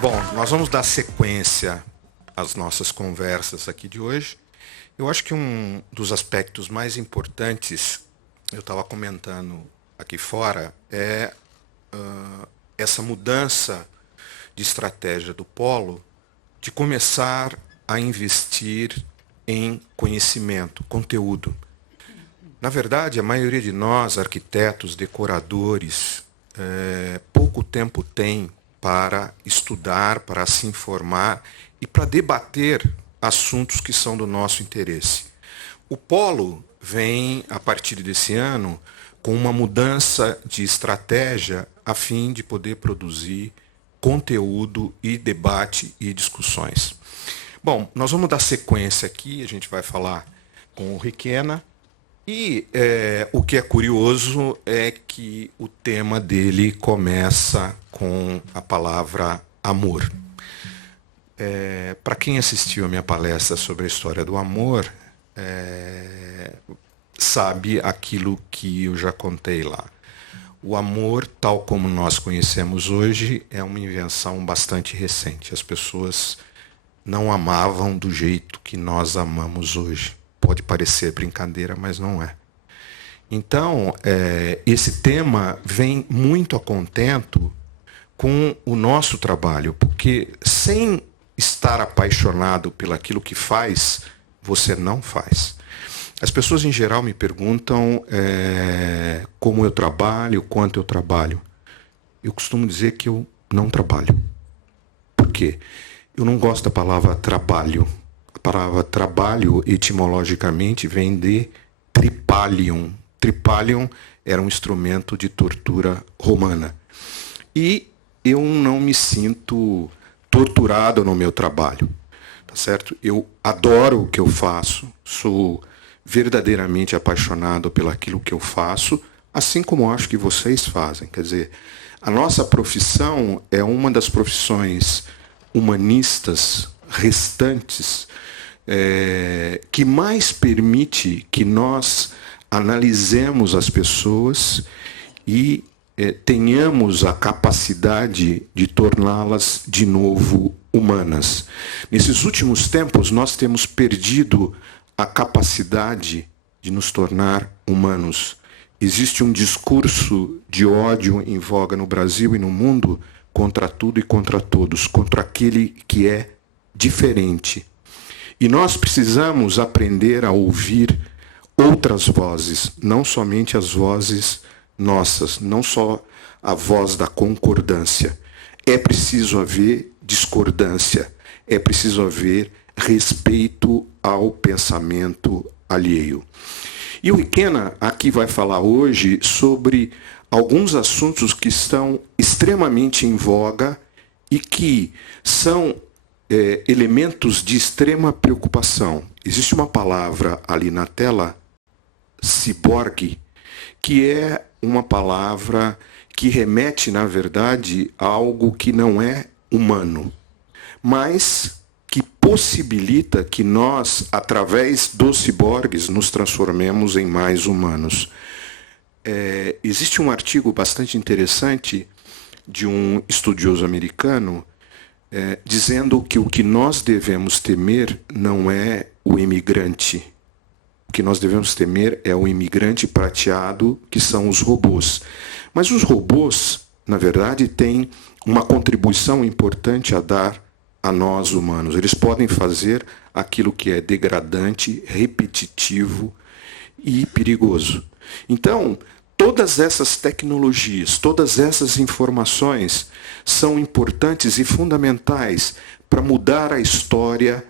Bom, nós vamos dar sequência às nossas conversas aqui de hoje. Eu acho que um dos aspectos mais importantes, eu estava comentando aqui fora, é essa mudança de estratégia do polo de começar a investir em conhecimento, conteúdo. Na verdade, a maioria de nós, arquitetos, decoradores, pouco tempo tem para estudar, para se informar e para debater assuntos que são do nosso interesse. O polo vem, a partir desse ano, com uma mudança de estratégia a fim de poder produzir conteúdo e debate e discussões. Bom, nós vamos dar sequência aqui, a gente vai falar com o Requena, e o que é curioso é que o tema dele começa com a palavra amor. Para quem assistiu a minha palestra sobre a história do amor, sabe aquilo que eu já contei lá. O amor, tal como nós conhecemos hoje, é uma invenção bastante recente. As pessoas não amavam do jeito que nós amamos hoje. Pode parecer brincadeira, mas não é. Então, esse tema vem muito a contento com o nosso trabalho, porque sem estar apaixonado pelaquilo que faz, você não faz. As pessoas, em geral, me perguntam como eu trabalho, quanto eu trabalho. Eu costumo dizer que eu não trabalho. Por quê? Eu não gosto da palavra trabalho. A palavra trabalho, etimologicamente, vem de tripalium. Tripalium era um instrumento de tortura romana. E eu não me sinto torturado no meu trabalho. Tá certo? Eu adoro o que eu faço, sou verdadeiramente apaixonado pelaquilo que eu faço, assim como acho que vocês fazem. Quer dizer, a nossa profissão é uma das profissões humanistas restantes que mais permite que nós analisemos as pessoas e tenhamos a capacidade de torná-las de novo humanas. Nesses últimos tempos, nós temos perdido a capacidade de nos tornar humanos. Existe um discurso de ódio em voga no Brasil e no mundo contra tudo e contra todos, contra aquele que é diferente. E nós precisamos aprender a ouvir outras vozes, não somente as vozes nossas, não só a voz da concordância. É preciso haver discordância, é preciso haver respeito ao pensamento alheio. E o Requena aqui vai falar hoje sobre alguns assuntos que estão extremamente em voga e que são elementos de extrema preocupação. Existe uma palavra ali na tela, ciborgue, que é uma palavra que remete, na verdade, a algo que não é humano, mas que possibilita que nós, através dos ciborgues, nos transformemos em mais humanos. Existe um artigo bastante interessante de um estudioso americano dizendo que o que nós devemos temer não é o imigrante. O que nós devemos temer é o imigrante prateado, que são os robôs. Mas os robôs, na verdade, têm uma contribuição importante a dar a nós humanos. Eles podem fazer aquilo que é degradante, repetitivo e perigoso. Então, todas essas tecnologias, todas essas informações são importantes e fundamentais para mudar a história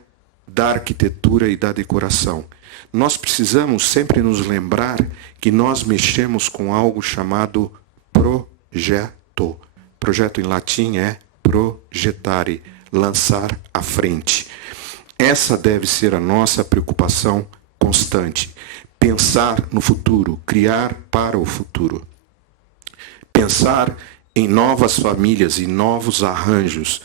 da arquitetura e da decoração. Nós precisamos sempre nos lembrar que nós mexemos com algo chamado projeto. Projeto em latim é projetare, lançar à frente. Essa deve ser a nossa preocupação constante. Pensar no futuro, criar para o futuro. Pensar em novas famílias e novos arranjos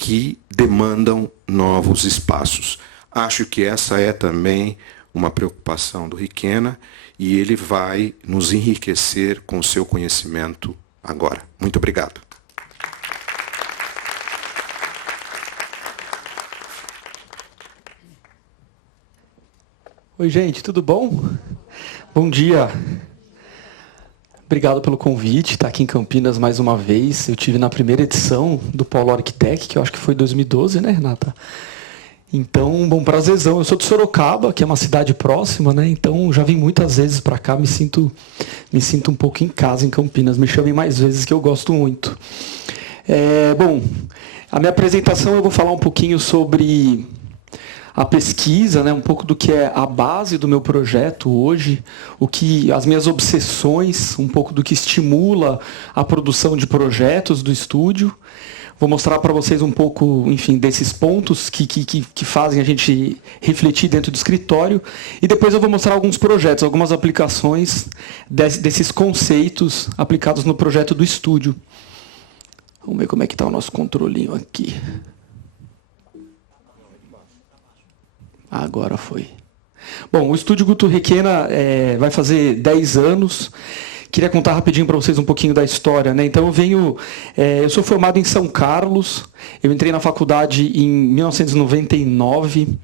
que demandam novos espaços. Acho que essa é também uma preocupação do Requena e ele vai nos enriquecer com o seu conhecimento agora. Muito obrigado. Oi, gente, tudo bom? Bom dia. Obrigado pelo convite, estar aqui em Campinas mais uma vez. Eu tive na primeira edição do Polo Arquitec, que eu acho que foi 2012, né, Renata? Então, bom, prazerzão. Eu sou de Sorocaba, que é uma cidade próxima, né? Então, já vim muitas vezes para cá, me sinto um pouco em casa em Campinas. Me chamem mais vezes, que eu gosto muito. Bom, a minha apresentação eu vou falar um pouquinho sobre a pesquisa, né, um pouco do que é a base do meu projeto hoje, as minhas obsessões, um pouco do que estimula a produção de projetos do estúdio. Vou mostrar para vocês um pouco, enfim, desses pontos que fazem a gente refletir dentro do escritório. E depois eu vou mostrar alguns projetos, algumas aplicações desses conceitos aplicados no projeto do estúdio. Vamos ver como é que está o nosso controlinho aqui. Agora foi. Bom, o Estúdio Guto Requena vai fazer 10 anos. Queria contar rapidinho para vocês um pouquinho da história, né? Então, eu sou formado em São Carlos. Eu entrei na faculdade em 1999.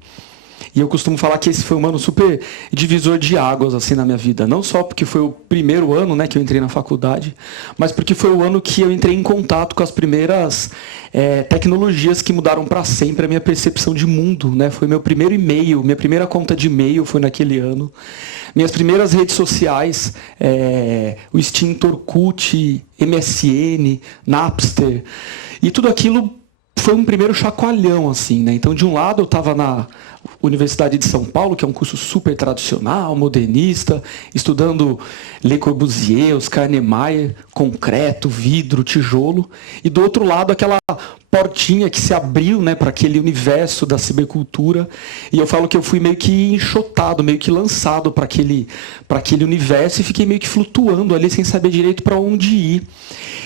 E eu costumo falar que esse foi um ano super divisor de águas assim na minha vida. Não só porque foi o primeiro ano, né, que eu entrei na faculdade, mas porque foi o ano que eu entrei em contato com as primeiras tecnologias que mudaram para sempre a minha percepção de mundo, né? Foi meu primeiro e-mail, minha primeira conta de e-mail foi naquele ano. Minhas primeiras redes sociais, o extinto Orkut, MSN, Napster, e tudo aquilo foi um primeiro chacoalhão, assim, né? Então, de um lado, eu estava na Universidade de São Paulo, que é um curso super tradicional, modernista, estudando Le Corbusier, Oscar Niemeyer, concreto, vidro, tijolo. E do outro lado, aquela portinha que se abriu, né, para aquele universo da cibercultura. E eu falo que eu fui meio que enxotado, meio que lançado para aquele universo e fiquei meio que flutuando ali sem saber direito para onde ir.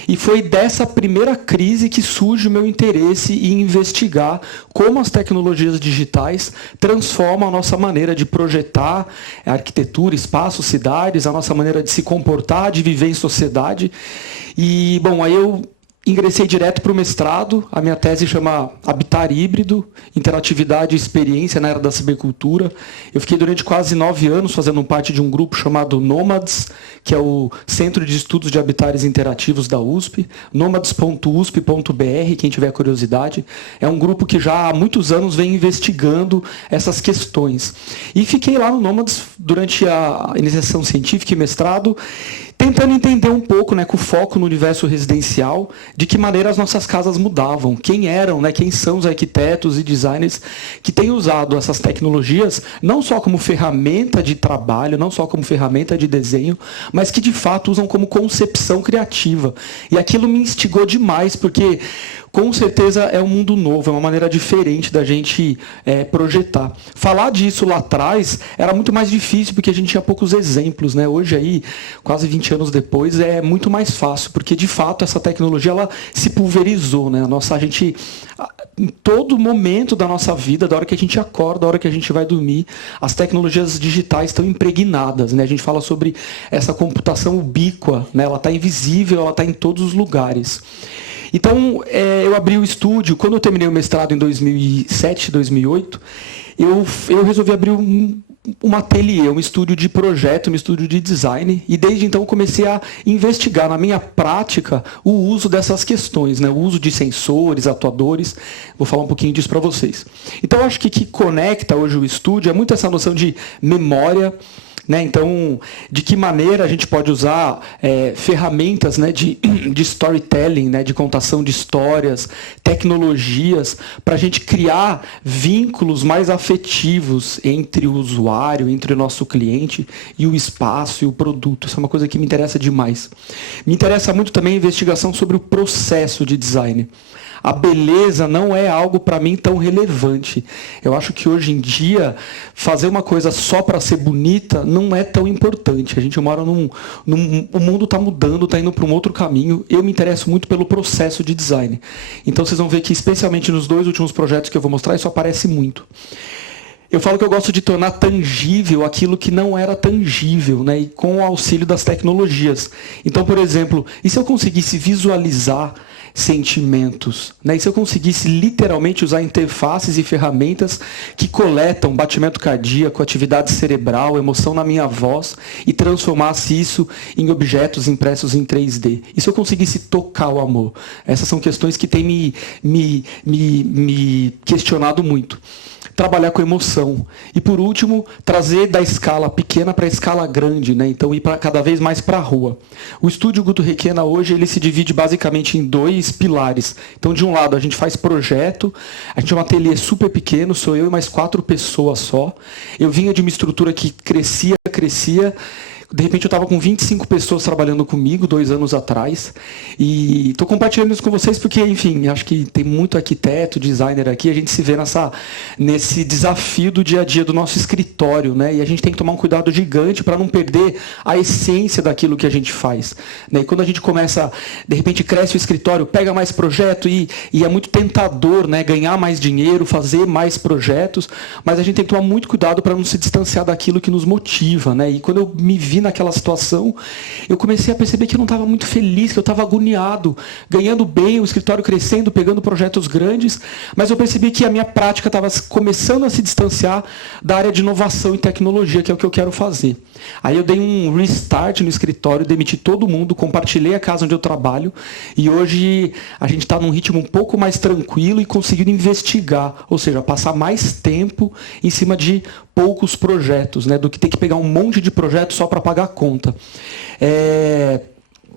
E foi dessa primeira crise que surge o meu interesse em investigar como as tecnologias digitais transformam a nossa maneira de projetar a arquitetura, espaços, cidades, a nossa maneira de se comportar, de viver em sociedade. E, bom, aí eu ingressei direto para o mestrado. A minha tese chama Habitar Híbrido, Interatividade e Experiência na Era da Cibercultura. Eu fiquei durante quase 9 anos fazendo parte de um grupo chamado Nomads, que é o Centro de Estudos de Habitares Interativos da USP, nomads.usp.br, quem tiver curiosidade. É um grupo que já há muitos anos vem investigando essas questões. E fiquei lá no Nomads durante a iniciação científica e mestrado, tentando entender um pouco, né, com foco no universo residencial, de que maneira as nossas casas mudavam, quem eram, né, quem são os arquitetos e designers que têm usado essas tecnologias não só como ferramenta de trabalho, não só como ferramenta de desenho, mas que de fato usam como concepção criativa. E aquilo me instigou demais, porque com certeza é um mundo novo, é uma maneira diferente da gente projetar. Falar disso lá atrás era muito mais difícil, porque a gente tinha poucos exemplos, né? Hoje, aí, quase 20 anos depois, é muito mais fácil, porque de fato essa tecnologia ela se pulverizou, né? A gente, em todo momento da nossa vida, da hora que a gente acorda, da hora que a gente vai dormir, as tecnologias digitais estão impregnadas, né? A gente fala sobre essa computação ubíqua, né? Ela está invisível, ela está em todos os lugares. Então, eu abri o estúdio. Quando eu terminei o mestrado em 2007, 2008, eu resolvi abrir um ateliê, um estúdio de projeto, um estúdio de design, e desde então comecei a investigar na minha prática o uso dessas questões, né? O uso de sensores, atuadores. Vou falar um pouquinho disso para vocês. Então, acho que conecta hoje o estúdio é muito essa noção de memória, né? Então, de que maneira a gente pode usar ferramentas, né, de storytelling, né, de contação de histórias, tecnologias, para a gente criar vínculos mais afetivos entre o usuário, entre o nosso cliente e o espaço e o produto. Isso é uma coisa que me interessa demais. Me interessa muito também a investigação sobre o processo de design. a beleza não é algo para mim tão relevante. Eu acho que hoje em dia fazer uma coisa só para ser bonita não é tão importante. A gente mora o mundo está mudando, está indo para um outro caminho. Eu me interesso muito pelo processo de design. Então vocês vão ver que, especialmente nos 2 últimos projetos que eu vou mostrar, isso aparece muito. Eu falo que eu gosto de tornar tangível aquilo que não era tangível, né? E com o auxílio das tecnologias. Então, por exemplo, e se eu conseguisse visualizar sentimentos, né? E se eu conseguisse literalmente usar interfaces e ferramentas que coletam batimento cardíaco, atividade cerebral, emoção na minha voz e transformasse isso em objetos impressos em 3D? E se eu conseguisse tocar o amor? Essas são questões que têm me questionado muito. Trabalhar com emoção. E, por último, trazer da escala pequena para a escala grande, né? Então, ir cada vez mais para a rua. O estúdio Guto Requena, hoje, ele se divide basicamente em 2 pilares. Então, de um lado, a gente faz projeto, a gente é um ateliê super pequeno, sou eu e mais 4 pessoas só. Eu vinha de uma estrutura que crescia, de repente eu estava com 25 pessoas trabalhando comigo 2 anos atrás. E estou compartilhando isso com vocês porque, enfim, acho que tem muito arquiteto, designer aqui. A gente se vê nesse desafio do dia a dia do nosso escritório, né? E a gente tem que tomar um cuidado gigante para não perder a essência daquilo que a gente faz, né? E quando a gente começa, de repente cresce o escritório, pega mais projeto e é muito tentador, né? Ganhar mais dinheiro, fazer mais projetos, mas a gente tem que tomar muito cuidado para não se distanciar daquilo que nos motiva, né? E quando eu me vi naquela situação, eu comecei a perceber que eu não estava muito feliz, que eu estava agoniado, ganhando bem, o escritório crescendo, pegando projetos grandes, mas eu percebi que a minha prática estava começando a se distanciar da área de inovação e tecnologia, que é o que eu quero fazer. Aí eu dei um restart no escritório, demiti todo mundo, compartilhei a casa onde eu trabalho, e hoje a gente está num ritmo um pouco mais tranquilo e conseguindo investigar, ou seja, passar mais tempo em cima de poucos projetos, né, do que ter que pegar um monte de projetos só para pagar a conta.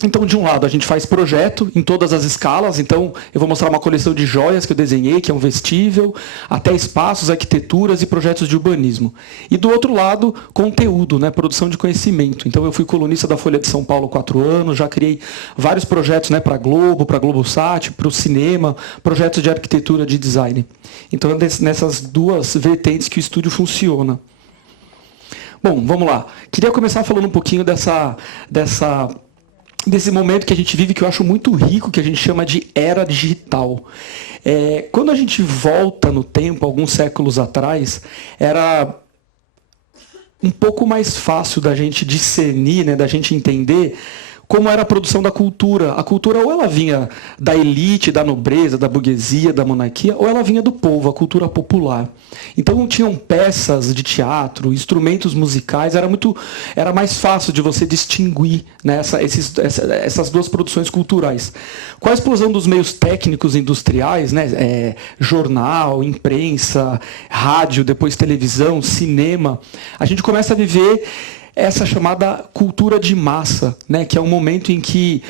Então, de um lado, a gente faz projeto em todas as escalas. Então, eu vou mostrar uma coleção de joias que eu desenhei, que é um vestível, até espaços, arquiteturas e projetos de urbanismo. E, do outro lado, conteúdo, né, produção de conhecimento. Então, eu fui colunista da Folha de São Paulo 4 anos, já criei vários projetos, né, para a Globo, para a Globosat, para o cinema, projetos de arquitetura, de design. Então, é nessas 2 vertentes que o estúdio funciona. Bom, vamos lá. Queria começar falando um pouquinho desse momento que a gente vive, que eu acho muito rico, que a gente chama de era digital. Quando a gente volta no tempo, alguns séculos atrás, era um pouco mais fácil da gente discernir, né, da gente entender como era a produção da cultura. A cultura ou ela vinha da elite, da nobreza, da burguesia, da monarquia, ou ela vinha do povo, a cultura popular. Então tinham peças de teatro, instrumentos musicais, era mais fácil de você distinguir, né, essas 2 produções culturais. Com a explosão dos meios técnicos industriais, né, jornal, imprensa, rádio, depois televisão, cinema, a gente começa a viver essa chamada cultura de massa, né, que é um momento em que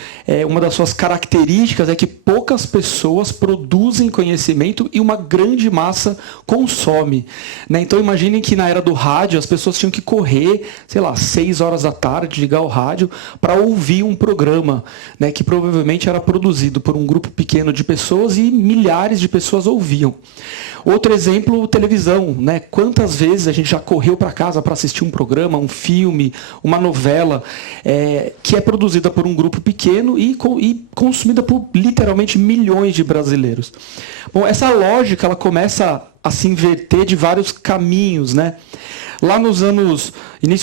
uma das suas características é que poucas pessoas produzem conhecimento e uma grande massa consome, né? Então imaginem que na era do rádio as pessoas tinham que correr, 6 horas da tarde, ligar o rádio para ouvir um programa, né, que provavelmente era produzido por um grupo pequeno de pessoas e milhares de pessoas ouviam. Outro exemplo, televisão, né? Quantas vezes a gente já correu para casa para assistir um programa, um filme, uma novela, que é produzida por um grupo pequeno e consumida por literalmente milhões de brasileiros. Bom, essa lógica ela começa a se inverter de vários caminhos, né? Lá nos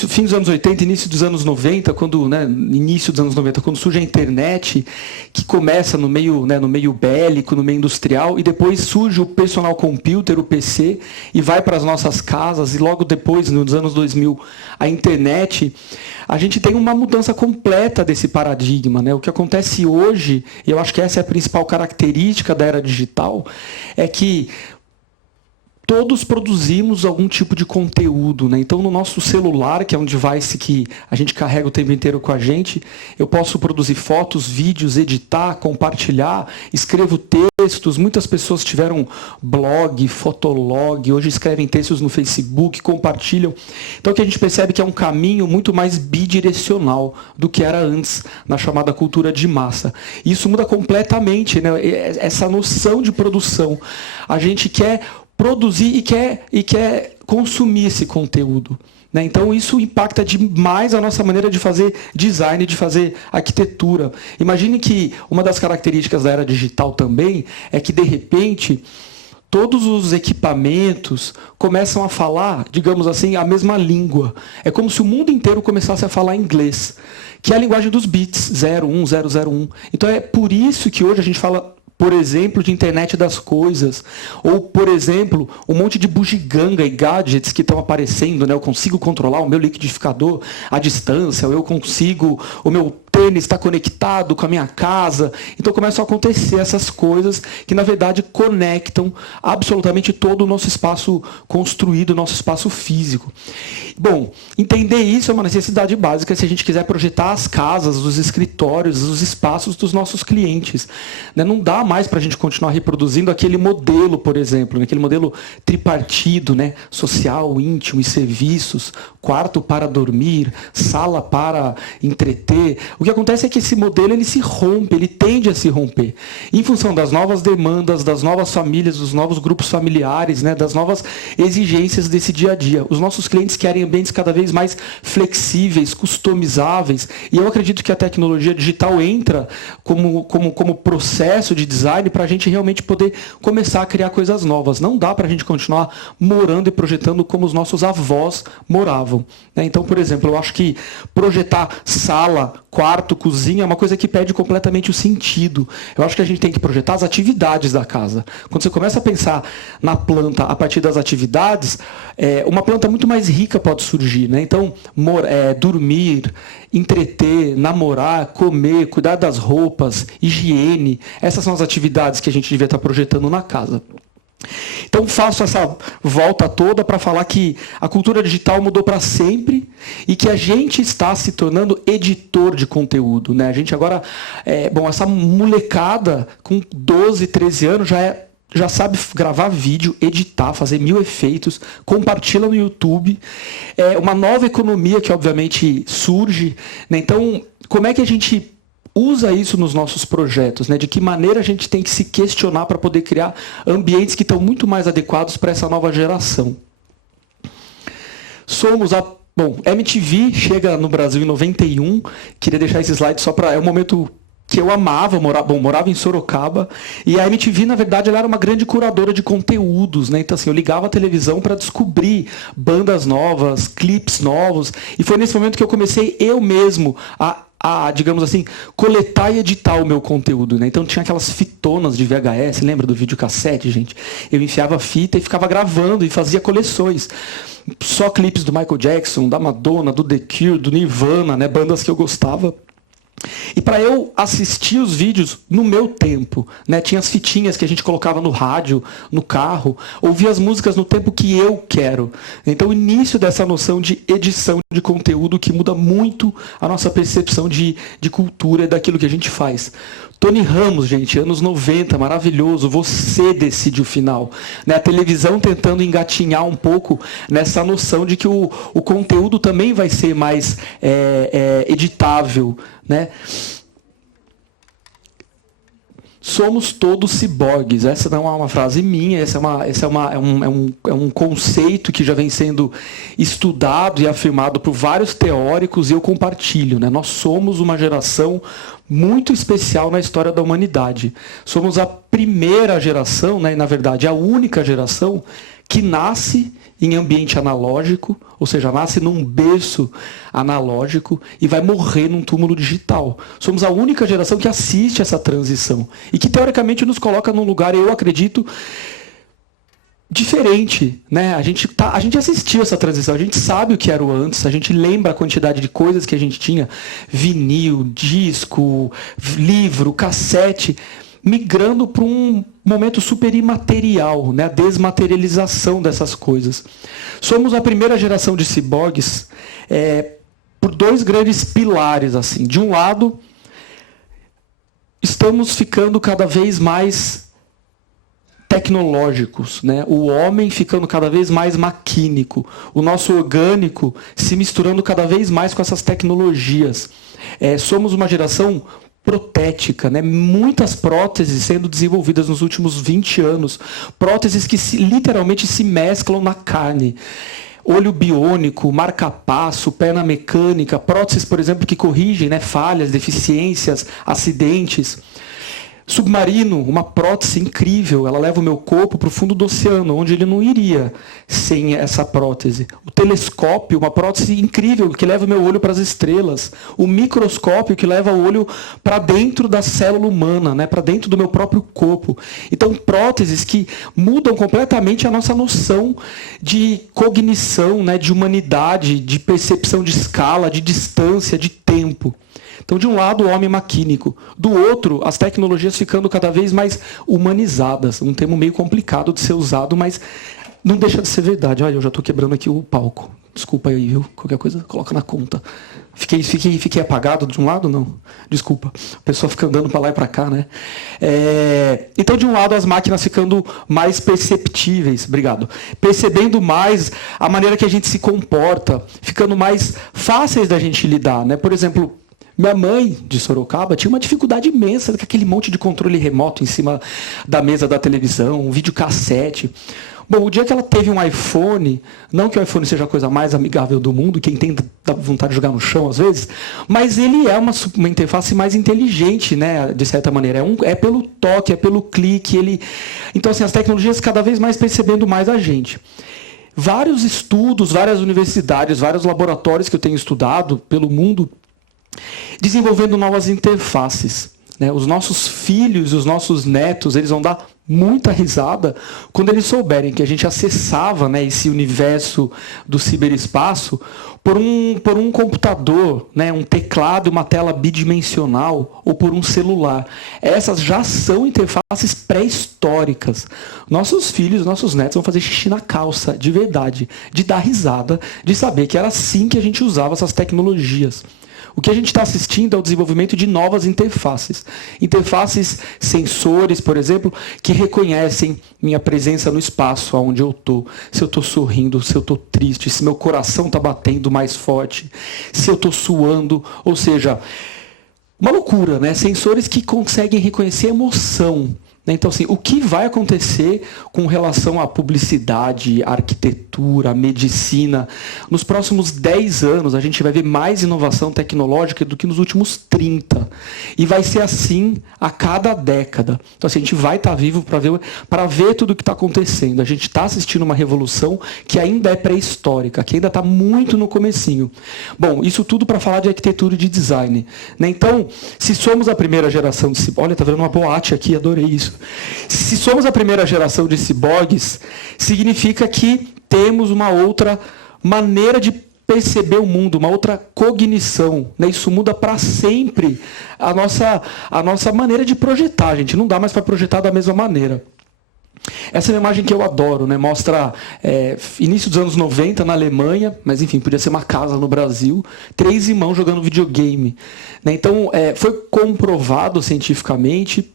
fim dos anos 80, início dos anos 90, quando surge a internet, que começa no meio bélico, no meio industrial, e depois surge o personal computer, o PC, e vai para as nossas casas, e logo depois, nos anos 2000, a internet, a gente tem uma mudança completa desse paradigma, né? O que acontece hoje, e eu acho que essa é a principal característica da era digital, é que todos produzimos algum tipo de conteúdo, né? Então, no nosso celular, que é um device que a gente carrega o tempo inteiro com a gente, eu posso produzir fotos, vídeos, editar, compartilhar, escrevo textos. Muitas pessoas tiveram blog, fotolog, hoje escrevem textos no Facebook, compartilham. Então, o que a gente percebe que é um caminho muito mais bidirecional do que era antes, na chamada cultura de massa. E isso muda completamente, né? Essa noção de produção. A gente quer produzir e quer consumir esse conteúdo, né? Então isso impacta demais a nossa maneira de fazer design, de fazer arquitetura. Imagine que uma das características da era digital também é que, de repente, todos os equipamentos começam a falar, digamos assim, a mesma língua. É como se o mundo inteiro começasse a falar inglês, que é a linguagem dos bits, 01, 001. Então é por isso que hoje a gente fala, por exemplo, de internet das coisas, ou, por exemplo, um monte de bugiganga e gadgets que estão aparecendo, né? Eu consigo controlar o meu liquidificador à distância, ou eu consigo, o meu tênis está conectado com a minha casa. Então começam a acontecer essas coisas que, na verdade, conectam absolutamente todo o nosso espaço construído, nosso espaço físico. Bom, entender isso é uma necessidade básica se a gente quiser projetar as casas, os escritórios, os espaços dos nossos clientes, né? Não dá mais para a gente continuar reproduzindo aquele modelo, por exemplo, né? Aquele modelo tripartido, né? Social, íntimo e serviços, quarto para dormir, sala para entreter. O que acontece é que esse modelo ele se rompe, ele tende a se romper, em função das novas demandas, das novas famílias, dos novos grupos familiares, né? Das novas exigências desse dia a dia. Os nossos clientes querem ambientes cada vez mais flexíveis, customizáveis, e eu acredito que a tecnologia digital entra como processo de design para a gente realmente poder começar a criar coisas novas. Não dá para a gente continuar morando e projetando como os nossos avós moravam, né? Então, por exemplo, eu acho que projetar sala, quarto, cozinha é uma coisa que perde completamente o sentido. Eu acho que a gente tem que projetar as atividades da casa. Quando você começa a pensar na planta a partir das atividades, uma planta muito mais rica pode surgir, né? Então, dormir, entreter, namorar, comer, cuidar das roupas, higiene, essas são as atividades que a gente devia estar projetando na casa. Então faço essa volta toda para falar que a cultura digital mudou para sempre e que a gente está se tornando editor de conteúdo, né? A gente agora, essa molecada com 12, 13 anos já sabe gravar vídeo, editar, fazer 1000 efeitos, compartilha no YouTube. É uma nova economia que obviamente surge, né? Então, como é que a gente usa isso nos nossos projetos, né? De que maneira a gente tem que se questionar para poder criar ambientes que estão muito mais adequados para essa nova geração. MTV chega no Brasil em 91, queria deixar esse slide só para... É um momento que eu amava, morava em Sorocaba, e a MTV, na verdade, ela era uma grande curadora de conteúdos, né? Então, assim, eu ligava a televisão para descobrir bandas novas, clipes novos, e foi nesse momento que eu comecei eu mesmo digamos assim, coletar e editar o meu conteúdo, né? Então tinha aquelas fitonas de VHS, lembra do videocassete, gente? Eu enfiava a fita e ficava gravando e fazia coleções. Só clipes do Michael Jackson, da Madonna, do The Cure, do Nirvana, né? Bandas que eu gostava. E para eu assistir os vídeos no meu tempo, né? Tinha as fitinhas que a gente colocava no rádio, no carro, ouvia as músicas no tempo que eu quero. Então o início dessa noção de edição de conteúdo que muda muito a nossa percepção de cultura e daquilo que a gente faz. Tony Ramos, gente, anos 90, maravilhoso, você decide o final, né? A televisão tentando engatinhar um pouco nessa noção de que o conteúdo também vai ser mais editável, né? Somos todos ciborgues. Essa não é uma frase minha, é um conceito que já vem sendo estudado e afirmado por vários teóricos e eu compartilho, né? Nós somos uma geração muito especial na história da humanidade. Somos a primeira geração, né, na verdade, a única geração que nasce em ambiente analógico, ou seja, nasce num berço analógico e vai morrer num túmulo digital. Somos a única geração que assiste essa transição e que, teoricamente, nos coloca num lugar, eu acredito, diferente, né? A gente assistiu essa transição, a gente sabe o que era o antes, a gente lembra a quantidade de coisas que a gente tinha, vinil, disco, livro, cassete. migrando para um momento super imaterial, né? A desmaterialização dessas coisas. Somos a primeira geração de ciborgues por dois grandes pilares. Assim. De um lado, estamos ficando cada vez mais tecnológicos, né? O homem ficando cada vez mais maquínico, o nosso orgânico se misturando cada vez mais com essas tecnologias. Somos uma geração protética, né? Muitas próteses sendo desenvolvidas nos últimos 20 anos, próteses que literalmente se mesclam na carne. Olho biônico, marca-passo, perna mecânica, próteses, por exemplo, que corrigem, né, falhas, deficiências, acidentes. Submarino, uma prótese incrível, ela leva o meu corpo para o fundo do oceano, onde ele não iria sem essa prótese. O telescópio, uma prótese incrível, que leva o meu olho para as estrelas. O microscópio, que leva o olho para dentro da célula humana, né, para dentro do meu próprio corpo. Então, próteses que mudam completamente a nossa noção de cognição, né, de humanidade, de percepção de escala, de distância, de tempo. Então, de um lado, o homem maquínico. Do outro, as tecnologias ficando cada vez mais humanizadas. Um termo meio complicado de ser usado, mas não deixa de ser verdade. Olha, eu já estou quebrando aqui o palco. Desculpa aí, viu? Qualquer coisa, coloca na conta. Fiquei apagado de um lado? Não. Desculpa. A pessoa fica andando para lá e para cá, né? Então, de um lado, as máquinas ficando mais perceptíveis. Obrigado. Percebendo mais a maneira que a gente se comporta. Ficando mais fáceis da gente lidar, né? Por exemplo, minha mãe, de Sorocaba, tinha uma dificuldade imensa com aquele monte de controle remoto em cima da mesa da televisão, um videocassete. Bom, o dia que ela teve um iPhone, não que o iPhone seja a coisa mais amigável do mundo, quem tem dá vontade de jogar no chão às vezes, mas ele é uma interface mais inteligente, né, de certa maneira. É pelo toque, é pelo clique. Então, assim, as tecnologias cada vez mais percebendo mais a gente. Vários estudos, várias universidades, vários laboratórios que eu tenho estudado pelo mundo, desenvolvendo novas interfaces. Né? Os nossos filhos, os nossos netos, eles vão dar muita risada quando eles souberem que a gente acessava, né, esse universo do ciberespaço por um computador, né, um teclado, uma tela bidimensional, ou por um celular. Essas já são interfaces pré-históricas. Nossos filhos, nossos netos vão fazer xixi na calça, de verdade, de dar risada, de saber que era assim que a gente usava essas tecnologias. O que a gente está assistindo é o desenvolvimento de novas interfaces. Interfaces sensores, por exemplo, que reconhecem minha presença no espaço onde eu estou. Se eu estou sorrindo, se eu estou triste, se meu coração está batendo mais forte, se eu estou suando. Ou seja, uma loucura, né? Sensores que conseguem reconhecer emoção. Então, assim, o que vai acontecer com relação à publicidade, à arquitetura, à medicina? Nos próximos 10 anos, a gente vai ver mais inovação tecnológica do que nos últimos 30. E vai ser assim a cada década. Então, assim, a gente vai estar vivo para ver tudo o que está acontecendo. A gente está assistindo uma revolução que ainda é pré-histórica, que ainda está muito no comecinho. Bom, isso tudo para falar de arquitetura e de design. Né? Então, se somos a primeira geração de... Olha, está vendo uma boate aqui, adorei isso. Se somos a primeira geração de ciborgues, significa que temos uma outra maneira de perceber o mundo, uma outra cognição. Né? Isso muda para sempre a nossa maneira de projetar. A gente não dá mais para projetar da mesma maneira. Essa é uma imagem que eu adoro, né? Mostra início dos anos 90 na Alemanha, mas enfim, podia ser uma casa no Brasil, 3 irmãos jogando videogame. Né? Então, foi comprovado cientificamente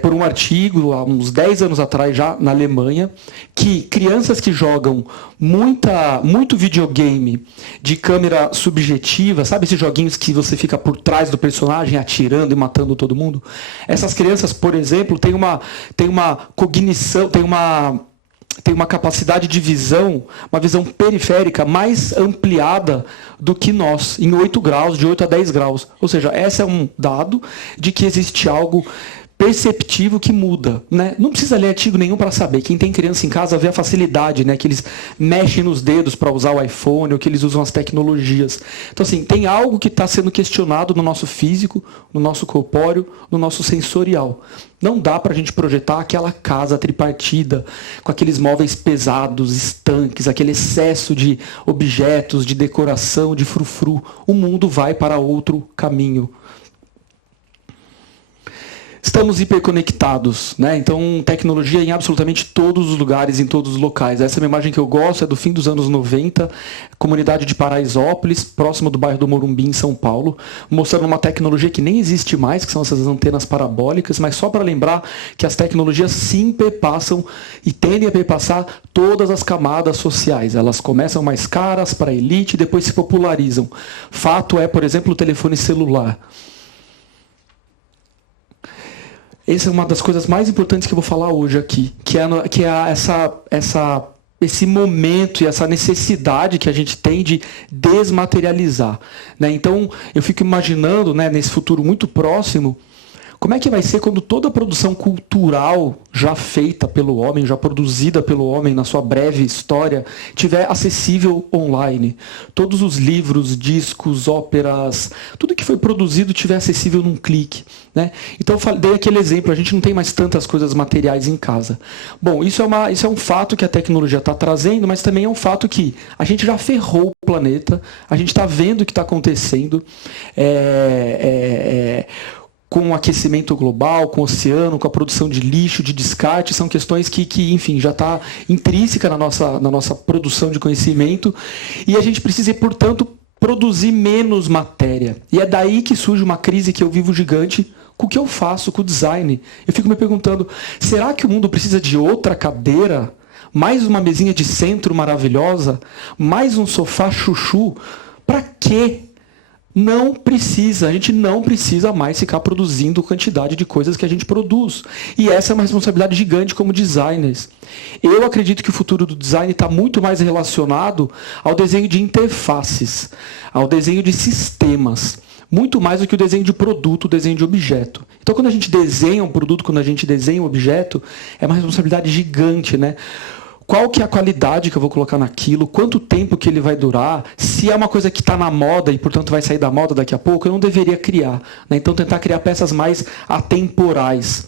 por um artigo, há uns 10 anos atrás já, na Alemanha, que crianças que jogam muito videogame de câmera subjetiva, sabe esses joguinhos que você fica por trás do personagem atirando e matando todo mundo? Essas crianças, por exemplo, têm uma cognição, têm uma capacidade de visão, uma visão periférica mais ampliada do que nós, em 8 graus, de 8 a 10 graus. Ou seja, esse é um dado de que existe algo perceptivo que muda. Né? Não precisa ler artigo nenhum para saber. Quem tem criança em casa vê a facilidade, né? Que eles mexem nos dedos para usar o iPhone, ou que eles usam as tecnologias. Então, assim, tem algo que está sendo questionado no nosso físico, no nosso corpóreo, no nosso sensorial. Não dá para a gente projetar aquela casa tripartida, com aqueles móveis pesados, estanques, aquele excesso de objetos, de decoração, de frufru. O mundo vai para outro caminho. Estamos hiperconectados, né? Então, tecnologia em absolutamente todos os lugares, em todos os locais. Essa é uma imagem que eu gosto, é do fim dos anos 90, comunidade de Paraisópolis, próximo do bairro do Morumbi, em São Paulo, mostrando uma tecnologia que nem existe mais, que são essas antenas parabólicas, mas só para lembrar que as tecnologias sim perpassam e tendem a perpassar todas as camadas sociais. Elas começam mais caras para a elite e depois se popularizam. Fato é, por exemplo, o telefone celular. Essa é uma das coisas mais importantes que eu vou falar hoje aqui, que é esse momento e essa necessidade que a gente tem de desmaterializar, né? Então, eu fico imaginando, né, nesse futuro muito próximo, como é que vai ser quando toda a produção cultural já feita pelo homem, já produzida pelo homem na sua breve história, tiver acessível online? Todos os livros, discos, óperas, tudo que foi produzido tiver acessível num clique, né? Então eu dei aquele exemplo, a gente não tem mais tantas coisas materiais em casa. Bom, isso é um fato que a tecnologia está trazendo, mas também é um fato que a gente já ferrou o planeta, a gente está vendo o que está acontecendo, com o aquecimento global, com o oceano, com a produção de lixo, de descarte, são questões que enfim, já está intrínseca na nossa produção de conhecimento, e a gente precisa, portanto, produzir menos matéria. E é daí que surge uma crise que eu vivo gigante com o que eu faço, com o design. Eu fico me perguntando, será que o mundo precisa de outra cadeira? Mais uma mesinha de centro maravilhosa? Mais um sofá chuchu? Para quê? Não precisa, a gente não precisa mais ficar produzindo quantidade de coisas que a gente produz. E essa é uma responsabilidade gigante como designers. Eu acredito que o futuro do design está muito mais relacionado ao desenho de interfaces, ao desenho de sistemas, muito mais do que o desenho de produto, o desenho de objeto. Então, quando a gente desenha um produto, quando a gente desenha um objeto, é uma responsabilidade gigante, né? Qual que é a qualidade que eu vou colocar naquilo, quanto tempo que ele vai durar, se é uma coisa que está na moda e, portanto, vai sair da moda daqui a pouco, eu não deveria criar, né? Então, tentar criar peças mais atemporais.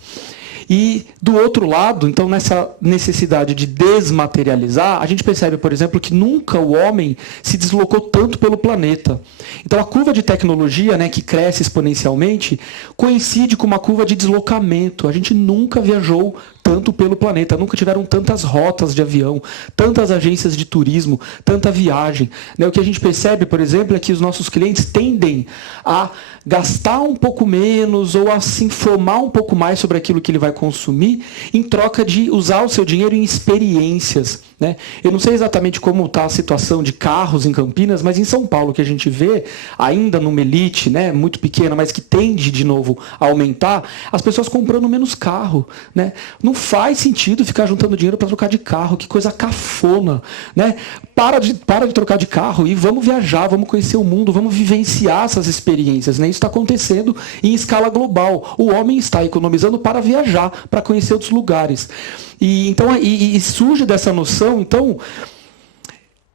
E, do outro lado, então, nessa necessidade de desmaterializar, a gente percebe, por exemplo, que nunca o homem se deslocou tanto pelo planeta. Então, a curva de tecnologia, né, que cresce exponencialmente, coincide com uma curva de deslocamento. A gente nunca viajou tanto pelo planeta, nunca tiveram tantas rotas de avião, tantas agências de turismo, tanta viagem, né? O que a gente percebe, por exemplo, é que os nossos clientes tendem a gastar um pouco menos ou a se informar um pouco mais sobre aquilo que ele vai consumir em troca de usar o seu dinheiro em experiências, né? Eu não sei exatamente como está a situação de carros em Campinas, mas em São Paulo, que a gente vê, ainda numa elite, né, muito pequena, mas que tende de novo a aumentar, as pessoas comprando menos carro, né? Não faz sentido ficar juntando dinheiro para trocar de carro, que coisa cafona, né? Para de trocar de carro e vamos viajar, vamos conhecer o mundo, vamos vivenciar essas experiências, né? Isso está acontecendo em escala global. O homem está economizando para viajar, para conhecer outros lugares. E surge dessa noção, então,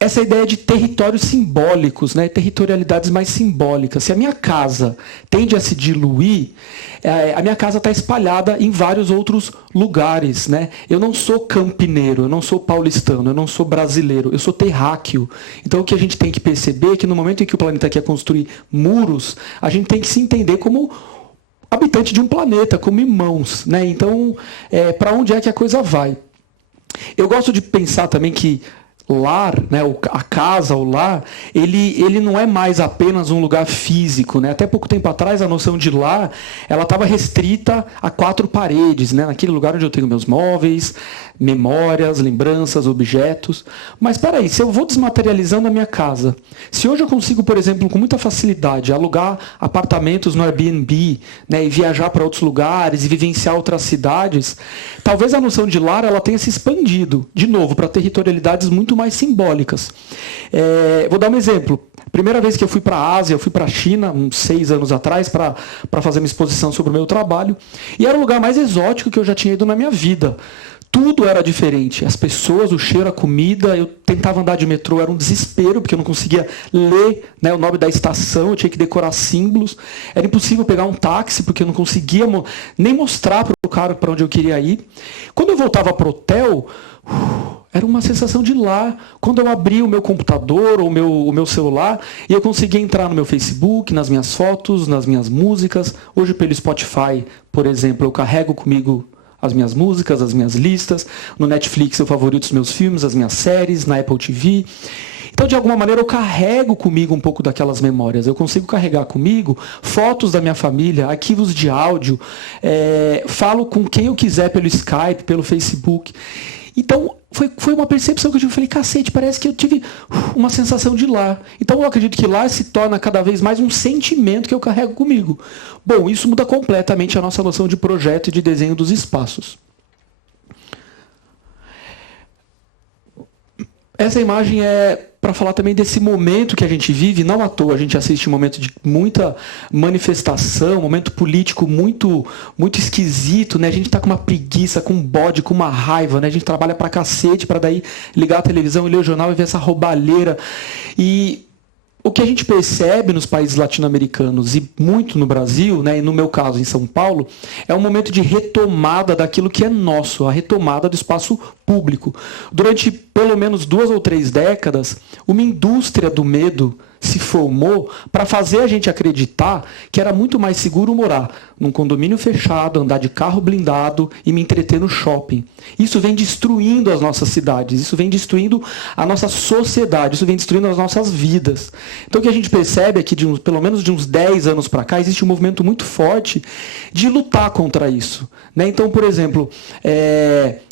essa ideia de territórios simbólicos, né? Territorialidades mais simbólicas. Se a minha casa tende a se diluir, a minha casa está espalhada em vários outros lugares, né? Eu não sou campineiro, eu não sou paulistano, eu não sou brasileiro, eu sou terráqueo. Então, o que a gente tem que perceber é que no momento em que o planeta quer construir muros, a gente tem que se entender como habitante de um planeta, como irmãos, né? Então, para onde é que a coisa vai? Eu gosto de pensar também que lar, né, a casa, o lar, ele não é mais apenas um lugar físico, né? Até pouco tempo atrás, a noção de lar, ela estava restrita a 4 paredes, né? Naquele lugar onde eu tenho meus móveis, memórias, lembranças, objetos. Mas, espera aí, se eu vou desmaterializando a minha casa, se hoje eu consigo, por exemplo, com muita facilidade, alugar apartamentos no Airbnb, né, e viajar para outros lugares e vivenciar outras cidades, talvez a noção de lar ela tenha se expandido, de novo, para territorialidades muito mais simbólicas. Vou dar um exemplo. Primeira vez que eu fui para a Ásia, eu fui para a China, uns 6 anos atrás, para fazer uma exposição sobre o meu trabalho, e era o lugar mais exótico que eu já tinha ido na minha vida. Tudo era diferente. As pessoas, o cheiro, a comida. Eu tentava andar de metrô, era um desespero, porque eu não conseguia ler, né, o nome da estação, eu tinha que decorar símbolos. Era impossível pegar um táxi, porque eu não conseguia nem mostrar para o cara para onde eu queria ir. Quando eu voltava para o hotel, Era uma sensação de lar. Quando eu abria o meu computador ou o meu celular, e eu conseguia entrar no meu Facebook, nas minhas fotos, nas minhas músicas. Hoje, pelo Spotify, por exemplo, eu carrego comigo as minhas músicas, as minhas listas. No Netflix eu favorito os meus filmes, as minhas séries, na Apple TV. Então, de alguma maneira, eu carrego comigo um pouco daquelas memórias. Eu consigo carregar comigo fotos da minha família, arquivos de áudio, falo com quem eu quiser pelo Skype, pelo Facebook. Então, foi uma percepção que eu tive. Eu falei, cacete, parece que eu tive uma sensação de lar. Então, eu acredito que lar se torna cada vez mais um sentimento que eu carrego comigo. Bom, isso muda completamente a nossa noção de projeto e de desenho dos espaços. Essa imagem é para falar também desse momento que a gente vive. Não à toa a gente assiste um momento de muita manifestação, um momento político muito esquisito, né? A gente está com uma preguiça, com um bode, com uma raiva, né? A gente trabalha pra cacete para daí ligar a televisão e ler o jornal e ver essa roubalheira. E o que a gente percebe nos países latino-americanos e muito no Brasil, né, e no meu caso em São Paulo, é um momento de retomada daquilo que é nosso, a retomada do espaço público. Durante pelo menos 2 ou 3 décadas, uma indústria do medo se formou para fazer a gente acreditar que era muito mais seguro morar num condomínio fechado, andar de carro blindado e me entreter no shopping. Isso vem destruindo as nossas cidades, isso vem destruindo a nossa sociedade, isso vem destruindo as nossas vidas. Então o que a gente percebe é que pelo menos de uns 10 anos para cá existe um movimento muito forte de lutar contra isso. Né? Então, por exemplo,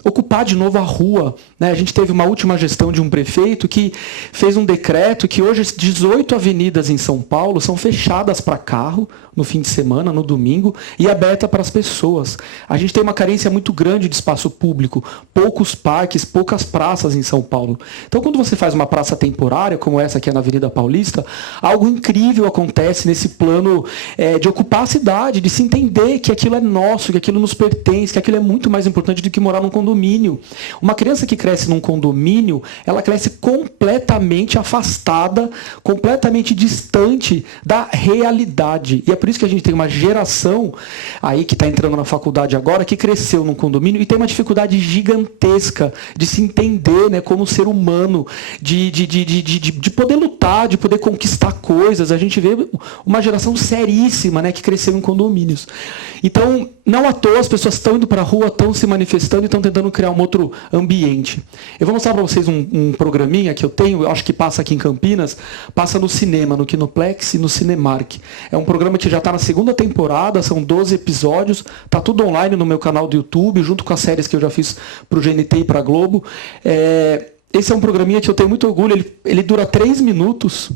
ocupar de novo a rua. Né? A gente teve uma última gestão de um prefeito que fez um decreto que hoje 18 avenidas em São Paulo são fechadas para carro no fim de semana, no domingo, e aberta para as pessoas. A gente tem uma carência muito grande de espaço público, poucos parques, poucas praças em São Paulo. Então, quando você faz uma praça temporária, como essa aqui é na Avenida Paulista, algo incrível acontece nesse plano de ocupar a cidade, de se entender que aquilo é nosso, que aquilo nos pertence, que aquilo é muito mais importante do que morar num condomínio. Uma criança que cresce num condomínio, ela cresce completamente afastada, completamente distante da realidade. E é por isso que a gente tem uma geração aí que está entrando na faculdade agora, que cresceu num condomínio e tem uma dificuldade gigantesca de se entender, né, como ser humano, de poder lutar, de poder conquistar coisas. A gente vê uma geração seríssima, né, que cresceu em condomínios. Então, não à toa as pessoas estão indo para a rua, estão se manifestando e estão tentando criar um outro ambiente. Eu vou mostrar para vocês um programinha que eu tenho, acho que passa aqui em Campinas, passa no cinema, no Kinoplex e no Cinemark. É um programa que já está na 2ª temporada, são 12 episódios, está tudo online no meu canal do YouTube, junto com as séries que eu já fiz para o GNT e para a Globo. Esse é um programinha que eu tenho muito orgulho, ele dura 3 minutos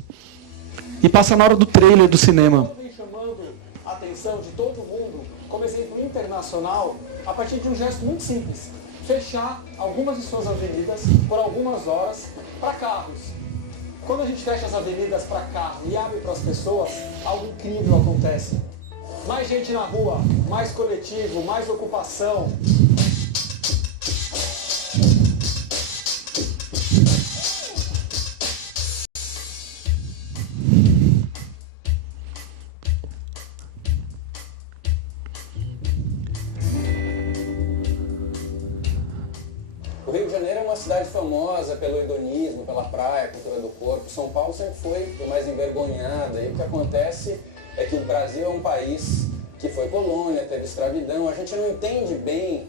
e passa na hora do trailer do cinema. Chamando a atenção de todo mundo, como exemplo internacional, a partir de um gesto muito simples: fechar algumas de suas avenidas por algumas horas para carros. Quando a gente fecha as avenidas para carro e abre para as pessoas, algo incrível acontece. Mais gente na rua, mais coletivo, mais ocupação. O Rio de Janeiro é uma cidade famosa pelo hedonismo, pela praia, cultura do corpo. São Paulo sempre foi mais envergonhada. E o que acontece é que o Brasil é um país que foi colônia, teve escravidão. A gente não entende bem,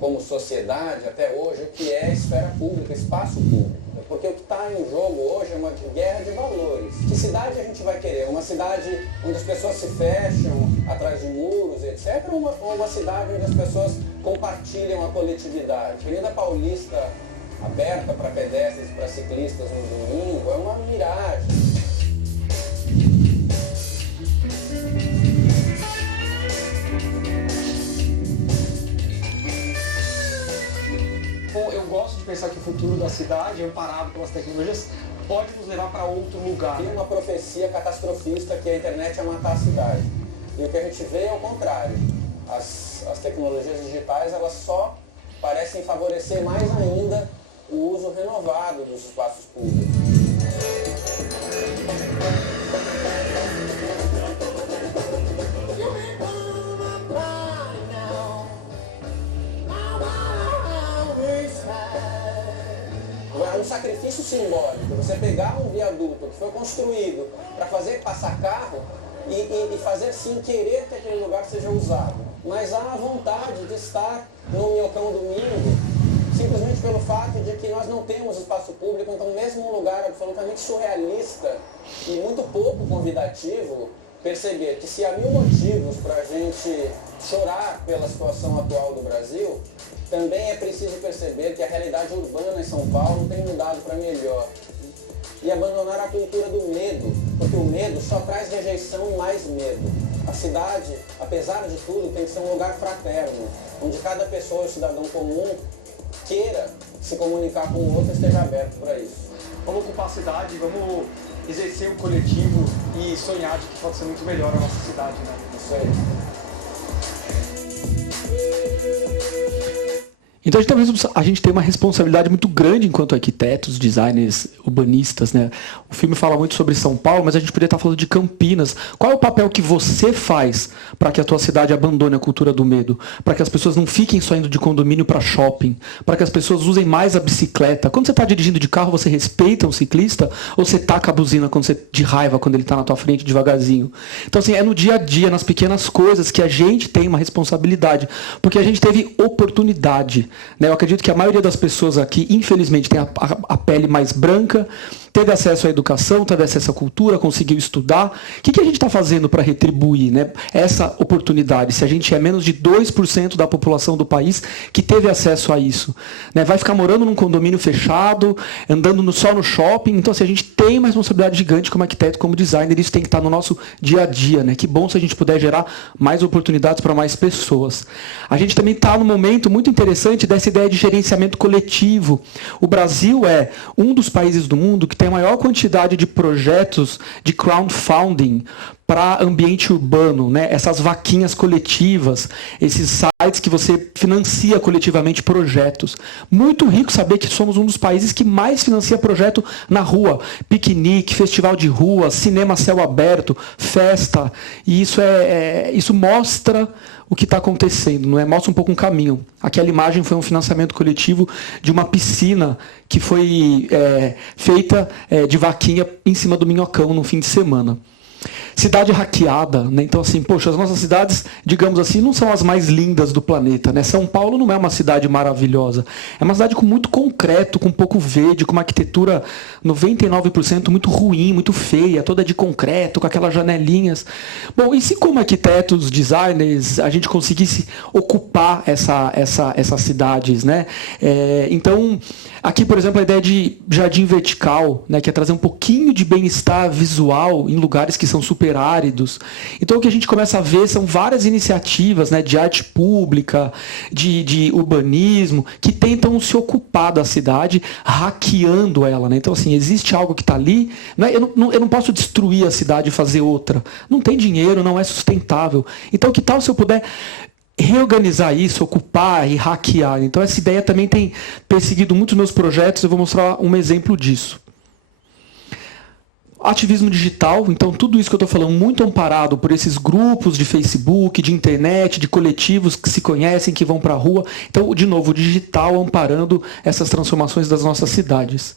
como sociedade, até hoje, o que é esfera pública, espaço público. Porque o que está em jogo hoje é uma guerra de valores. Que cidade a gente vai querer? Uma cidade onde as pessoas se fecham atrás de muros, etc. Ou uma cidade onde as pessoas compartilham a coletividade? A Avenida Paulista aberta para pedestres e para ciclistas no domingo é uma miragem. Eu gosto de pensar que o futuro da cidade, amparado pelas tecnologias, pode nos levar para outro lugar. Tem uma profecia catastrofista que a internet ia matar a cidade. E o que a gente vê é o contrário. As tecnologias digitais, elas só parecem favorecer mais ainda o uso renovado dos espaços públicos. um sacrifício simbólico. Você pegar um viaduto que foi construído para fazer passar carro e fazer sim querer que aquele lugar seja usado. Mas há a vontade de estar no Minhocão domingo, simplesmente pelo fato de que nós não temos espaço público, então mesmo um lugar absolutamente surrealista e muito pouco convidativo, perceber que se há mil motivos para a gente chorar pela situação atual do Brasil, também é preciso perceber que a realidade urbana em São Paulo tem mudado para melhor. E abandonar a cultura do medo, porque o medo só traz rejeição e mais medo. A cidade, apesar de tudo, tem que ser um lugar fraterno, onde cada pessoa, cidadão comum, queira se comunicar com o outro e esteja aberto para isso. Vamos ocupar a cidade, vamos exercer o coletivo e sonhar de que pode ser muito melhor a nossa cidade, né? Isso aí. Então a gente tem uma responsabilidade muito grande enquanto arquitetos, designers, urbanistas, né? O filme fala muito sobre São Paulo, mas a gente poderia estar falando de Campinas. Qual é o papel que você faz para que a tua cidade abandone a cultura do medo? Para que as pessoas não fiquem só indo de condomínio para shopping? Para que as pessoas usem mais a bicicleta? Quando você está dirigindo de carro, você respeita um ciclista? Ou você taca a buzina de raiva quando ele está na tua frente devagarzinho? Então, assim, é no dia a dia, nas pequenas coisas, que a gente tem uma responsabilidade. Porque a gente teve oportunidade. Eu acredito que a maioria das pessoas aqui, infelizmente, tem a pele mais branca, teve acesso à educação, teve acesso à cultura, conseguiu estudar. O que a gente está fazendo para retribuir, né, essa oportunidade? Se a gente é menos de 2% da população do país que teve acesso a isso, né, vai ficar morando num condomínio fechado, andando só no shopping. Então, assim, a gente tem uma responsabilidade gigante como arquiteto, como designer. Isso tem que estar no nosso dia a dia. Né? Que bom se a gente puder gerar mais oportunidades para mais pessoas. A gente também está num momento muito interessante dessa ideia de gerenciamento coletivo. O Brasil é um dos países do mundo que tem a maior quantidade de projetos de crowdfunding para ambiente urbano, né? Essas vaquinhas coletivas, esses sites que você financia coletivamente projetos. Muito rico saber que somos um dos países que mais financia projeto na rua. Piquenique, festival de rua, cinema a céu aberto, festa. E isso mostra o que está acontecendo, não é? Mostra um pouco um caminho. Aquela imagem foi um financiamento coletivo de uma piscina que foi feita de vaquinha em cima do Minhocão no fim de semana. Cidade hackeada, né? Então, assim, poxa, as nossas cidades, digamos assim, não são as mais lindas do planeta, né? São Paulo não é uma cidade maravilhosa. É uma cidade com muito concreto, com pouco verde, com uma arquitetura 99% muito ruim, muito feia, toda de concreto, com aquelas janelinhas. Bom, e se como arquitetos, designers, a gente conseguisse ocupar essas cidades, né? Então, aqui, por exemplo, a ideia de jardim vertical, né? Que é trazer um pouquinho de bem-estar visual em lugares que são super áridos. Então o que a gente começa a ver são várias iniciativas, né, de arte pública, de urbanismo, que tentam se ocupar da cidade, hackeando ela. Né? Então, assim, existe algo que está ali, né? Eu não posso destruir a cidade e fazer outra. Não tem dinheiro, não é sustentável. Então, que tal se eu puder reorganizar isso, ocupar e hackear? Então, essa ideia também tem perseguido muitos meus projetos. Eu vou mostrar um exemplo disso. Ativismo digital, então tudo isso que eu estou falando, muito amparado por esses grupos de Facebook, de internet, de coletivos que se conhecem, que vão para a rua. Então, de novo, o digital amparando essas transformações das nossas cidades.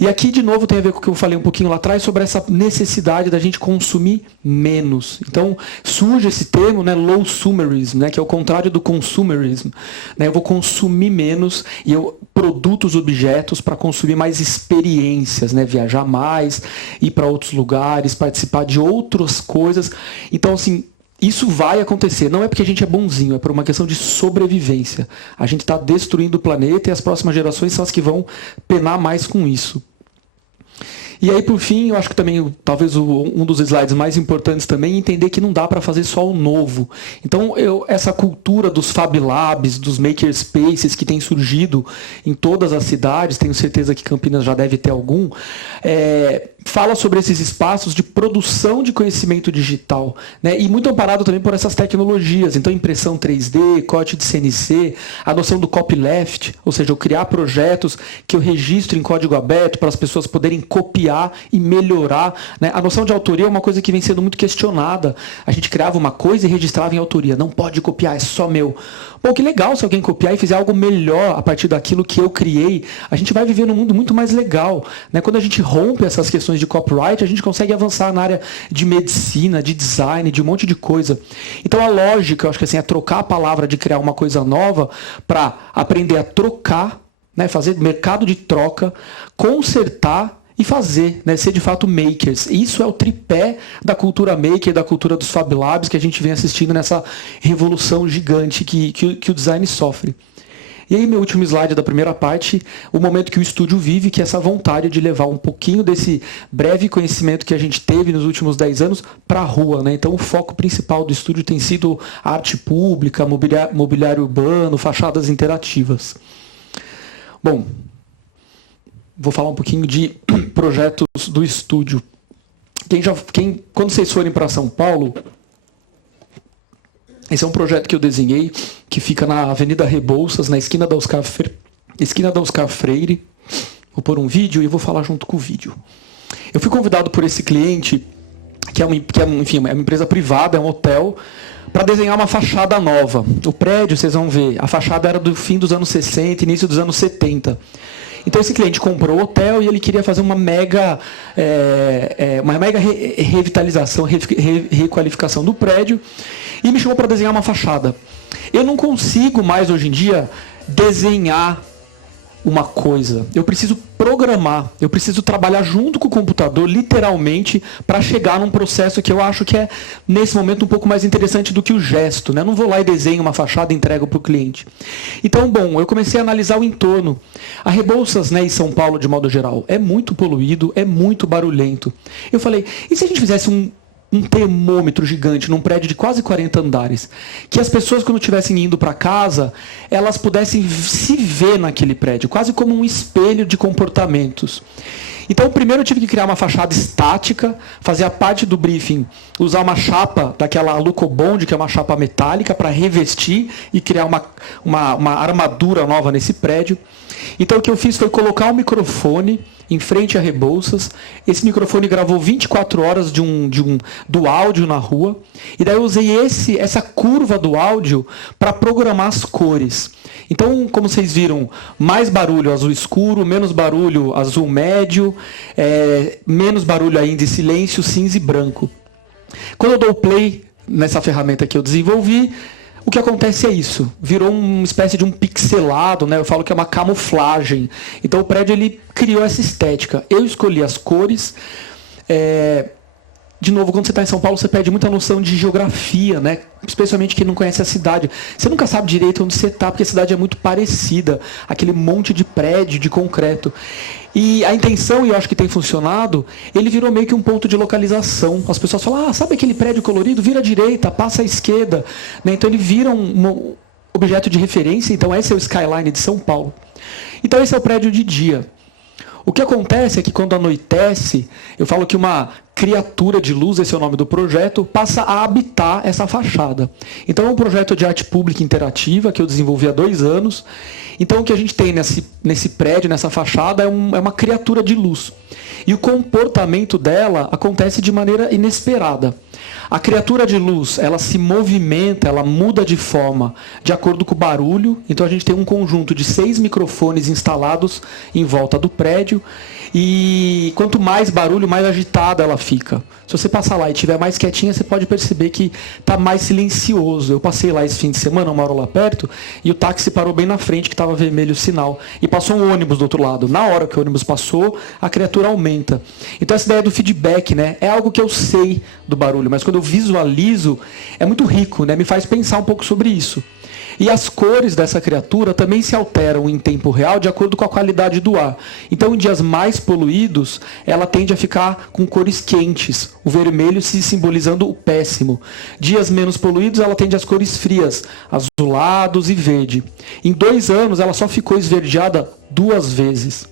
E aqui, de novo, tem a ver com o que eu falei um pouquinho lá atrás, sobre essa necessidade da gente consumir menos. Então, surge esse termo, né, low-sumerism, né, que é o contrário do consumerism. Né, eu vou consumir menos e eu produzo os objetos para consumir mais experiências, né, viajar mais, ir para outros lugares, participar de outras coisas. Então, assim, isso vai acontecer. Não é porque a gente é bonzinho, é por uma questão de sobrevivência. A gente está destruindo o planeta e as próximas gerações são as que vão penar mais com isso. E aí, por fim, eu acho que também, talvez um dos slides mais importantes também, é entender que não dá para fazer só o novo. Então, essa cultura dos Fab Labs, dos makerspaces que tem surgido em todas as cidades, tenho certeza que Campinas já deve ter algum, fala sobre esses espaços de produção de conhecimento digital, né? E muito amparado também por essas tecnologias. Então, impressão 3D, corte de CNC, a noção do copyleft, ou seja, eu criar projetos que eu registro em código aberto para as pessoas poderem copiar e melhorar, né? A noção de autoria é uma coisa que vem sendo muito questionada. A gente criava uma coisa e registrava em autoria. Não pode copiar, é só meu. Pô, que legal se alguém copiar e fizer algo melhor a partir daquilo que eu criei. A gente vai viver num mundo muito mais legal, né? Quando a gente rompe essas questões de copyright, a gente consegue avançar na área de medicina, de design, de um monte de coisa. Então a lógica, eu acho que assim, é trocar a palavra de criar uma coisa nova para aprender a trocar, né? Fazer mercado de troca, consertar e fazer, né? Ser de fato makers. Isso é o tripé da cultura maker, da cultura dos Fab Labs que a gente vem assistindo nessa revolução gigante que o design sofre. E aí, meu último slide da primeira parte, o momento que o estúdio vive, que é essa vontade de levar um pouquinho desse breve conhecimento que a gente teve nos últimos 10 anos para a rua, né? Então, o foco principal do estúdio tem sido arte pública, mobiliário urbano, fachadas interativas. Bom, vou falar um pouquinho de projetos do estúdio. Quando vocês forem para São Paulo, esse é um projeto que eu desenhei, que fica na Avenida Rebouças, na esquina da Oscar Freire. Vou pôr um vídeo e vou falar junto com o vídeo. Eu fui convidado por esse cliente, que é uma empresa privada, é um hotel, para desenhar uma fachada nova. O prédio, vocês vão ver, a fachada era do fim dos anos 60, início dos anos 70. Então esse cliente comprou o hotel e ele queria fazer uma mega revitalização, requalificação do prédio e me chamou para desenhar uma fachada. Eu não consigo mais hoje em dia desenhar uma coisa. Eu preciso programar, eu preciso trabalhar junto com o computador, literalmente, para chegar num processo que eu acho que é, nesse momento, um pouco mais interessante do que o gesto, né? Eu não vou lá e desenho uma fachada e entrego para o cliente. Então, bom, eu comecei a analisar o entorno. A Rebouças, né, em São Paulo, de modo geral, é muito poluído, é muito barulhento. Eu falei, e se a gente fizesse um termômetro gigante num prédio de quase 40 andares, que as pessoas, quando estivessem indo para casa, elas pudessem se ver naquele prédio, quase como um espelho de comportamentos. Então, primeiro eu tive que criar uma fachada estática, fazer a parte do briefing, usar uma chapa daquela Alucobond, que é uma chapa metálica, para revestir e criar uma armadura nova nesse prédio. Então, o que eu fiz foi colocar um microfone em frente a Rebouças. Esse microfone gravou 24 horas do áudio na rua. E daí eu usei essa curva do áudio para programar as cores. Então, como vocês viram, mais barulho azul escuro, menos barulho azul médio, menos barulho ainda e silêncio, cinza e branco. Quando eu dou play nessa ferramenta que eu desenvolvi, o que acontece é isso, virou uma espécie de um pixelado, né? Eu falo que é uma camuflagem. Então o prédio ele criou essa estética. Eu escolhi as cores. De novo, quando você está em São Paulo, você perde muita noção de geografia, né? Especialmente quem não conhece a cidade. Você nunca sabe direito onde você está, porque a cidade é muito parecida. Aquele monte de prédio, de concreto. E a intenção, e eu acho que tem funcionado, ele virou meio que um ponto de localização. As pessoas falam, sabe aquele prédio colorido? Vira à direita, passa à esquerda. Né? Então ele vira um objeto de referência. Então esse é o skyline de São Paulo. Então esse é o prédio de dia. O que acontece é que quando anoitece, eu falo que uma criatura de luz, esse é o nome do projeto, passa a habitar essa fachada. Então é um projeto de arte pública interativa que eu desenvolvi há 2 anos. Então o que a gente tem nesse prédio, nessa fachada, é uma criatura de luz. E o comportamento dela acontece de maneira inesperada. A criatura de luz, ela se movimenta, ela muda de forma de acordo com o barulho. Então a gente tem um conjunto de 6 microfones instalados em volta do prédio. E quanto mais barulho, mais agitada ela fica. Se você passar lá e estiver mais quietinha, você pode perceber que está mais silencioso. Eu passei lá esse fim de semana, eu moro lá perto, e o táxi parou bem na frente, que estava vermelho o sinal. E passou um ônibus do outro lado. Na hora que o ônibus passou, a criatura aumenta. Então essa ideia do feedback, né, é algo que eu sei do barulho, mas quando eu visualizo, é muito rico, né, me faz pensar um pouco sobre isso. E as cores dessa criatura também se alteram em tempo real de acordo com a qualidade do ar. Então, em dias mais poluídos, ela tende a ficar com cores quentes, o vermelho se simbolizando o péssimo. Dias menos poluídos, ela tende às cores frias, azulados e verde. Em 2 anos, ela só ficou esverdeada 2 vezes.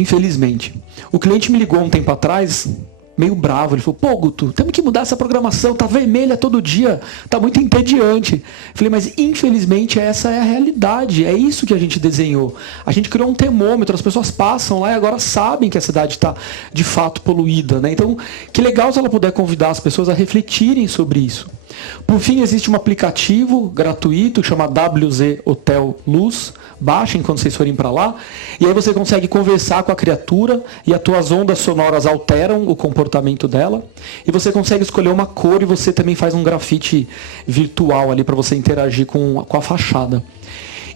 infelizmente. O cliente me ligou um tempo atrás, meio bravo, ele falou, pô, Guto, temos que mudar essa programação, tá vermelha todo dia, tá muito entediante. Eu falei, mas infelizmente essa é a realidade, é isso que a gente desenhou. A gente criou um termômetro, as pessoas passam lá e agora sabem que a cidade está de fato poluída, né? Então, que legal se ela puder convidar as pessoas a refletirem sobre isso. Por fim, existe um aplicativo gratuito que chama WZ Hotel Luz. Baixem quando vocês forem para lá. E aí você consegue conversar com a criatura e as tuas ondas sonoras alteram o comportamento dela. E você consegue escolher uma cor e você também faz um grafite virtual ali para você interagir com a fachada.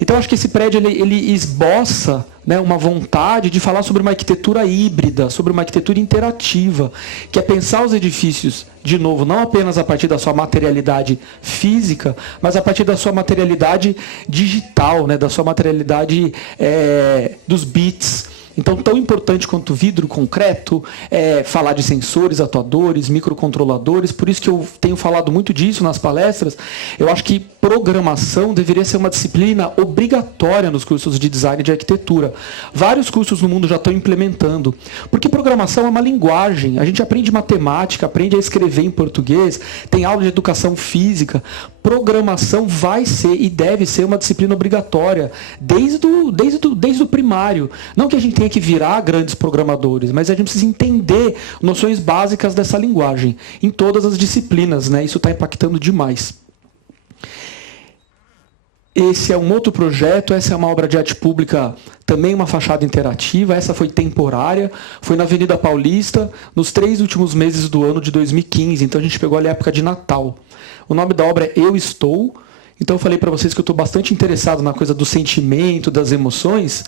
Então, acho que esse prédio ele esboça, né, uma vontade de falar sobre uma arquitetura híbrida, sobre uma arquitetura interativa, que é pensar os edifícios, de novo, não apenas a partir da sua materialidade física, mas a partir da sua materialidade digital, né, da sua materialidade dos bits. Então, tão importante quanto vidro concreto é falar de sensores, atuadores, microcontroladores. Por isso que eu tenho falado muito disso nas palestras. Eu acho que programação deveria ser uma disciplina obrigatória nos cursos de design e de arquitetura. Vários cursos no mundo já estão implementando. Porque programação é uma linguagem. A gente aprende matemática, aprende a escrever em português, tem aula de educação física. Programação vai ser e deve ser uma disciplina obrigatória desde o primário. Não que a gente tenha que virar grandes programadores, mas a gente precisa entender noções básicas dessa linguagem em todas as disciplinas, né? Isso está impactando demais. Esse é um outro projeto, essa é uma obra de arte pública, também uma fachada interativa, essa foi temporária, foi na Avenida Paulista, nos 3 últimos meses do ano de 2015, então a gente pegou ali a época de Natal. O nome da obra é Eu Estou, então eu falei para vocês que eu estou bastante interessado na coisa do sentimento, das emoções.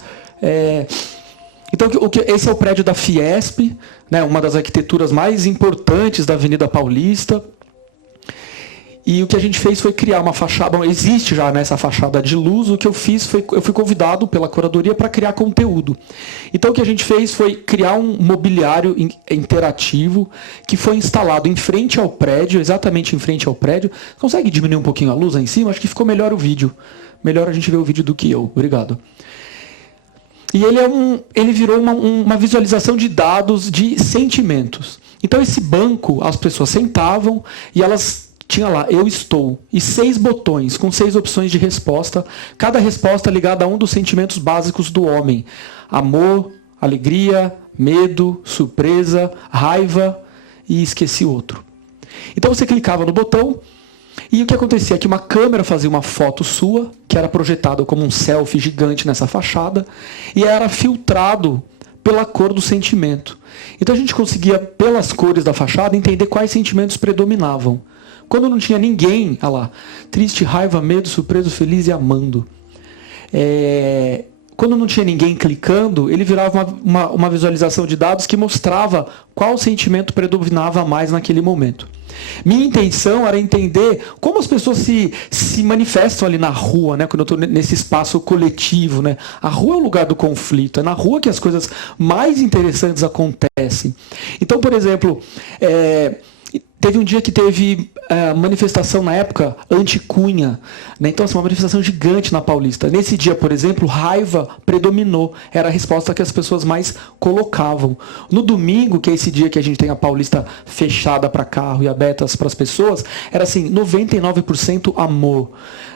Então, esse é o prédio da Fiesp, né, uma das arquiteturas mais importantes da Avenida Paulista. E o que a gente fez foi criar uma fachada, bom, existe já nessa fachada de luz, o que eu fiz foi, eu fui convidado pela curadoria para criar conteúdo. Então o que a gente fez foi criar um mobiliário interativo que foi instalado em frente ao prédio, exatamente em frente ao prédio. Consegue diminuir um pouquinho a luz aí em cima? Acho que ficou melhor o vídeo. Melhor a gente ver o vídeo do que eu. Obrigado. E ele virou uma visualização de dados de sentimentos. Então esse banco, as pessoas sentavam e elas tinha lá, eu estou, e 6 botões, com 6 opções de resposta, cada resposta ligada a um dos sentimentos básicos do homem. Amor, alegria, medo, surpresa, raiva, e esqueci outro. Então você clicava no botão, e o que acontecia é que uma câmera fazia uma foto sua, que era projetada como um selfie gigante nessa fachada, e era filtrado pela cor do sentimento. Então a gente conseguia, pelas cores da fachada, entender quais sentimentos predominavam. Quando não tinha ninguém, olha lá, triste, raiva, medo, surpreso, feliz e amando. Quando não tinha ninguém clicando, ele virava uma visualização de dados que mostrava qual sentimento predominava mais naquele momento. Minha intenção era entender como as pessoas se manifestam ali na rua, né, quando eu estou nesse espaço coletivo. Né? A rua é o lugar do conflito, é na rua que as coisas mais interessantes acontecem. Então, por exemplo, teve um dia que teve manifestação na época anti-Cunha, né? Então, assim, uma manifestação gigante na Paulista. Nesse dia, por exemplo, raiva predominou. Era a resposta que as pessoas mais colocavam. No domingo, que é esse dia que a gente tem a Paulista fechada para carro e aberta para as pessoas, era assim, 99% amor.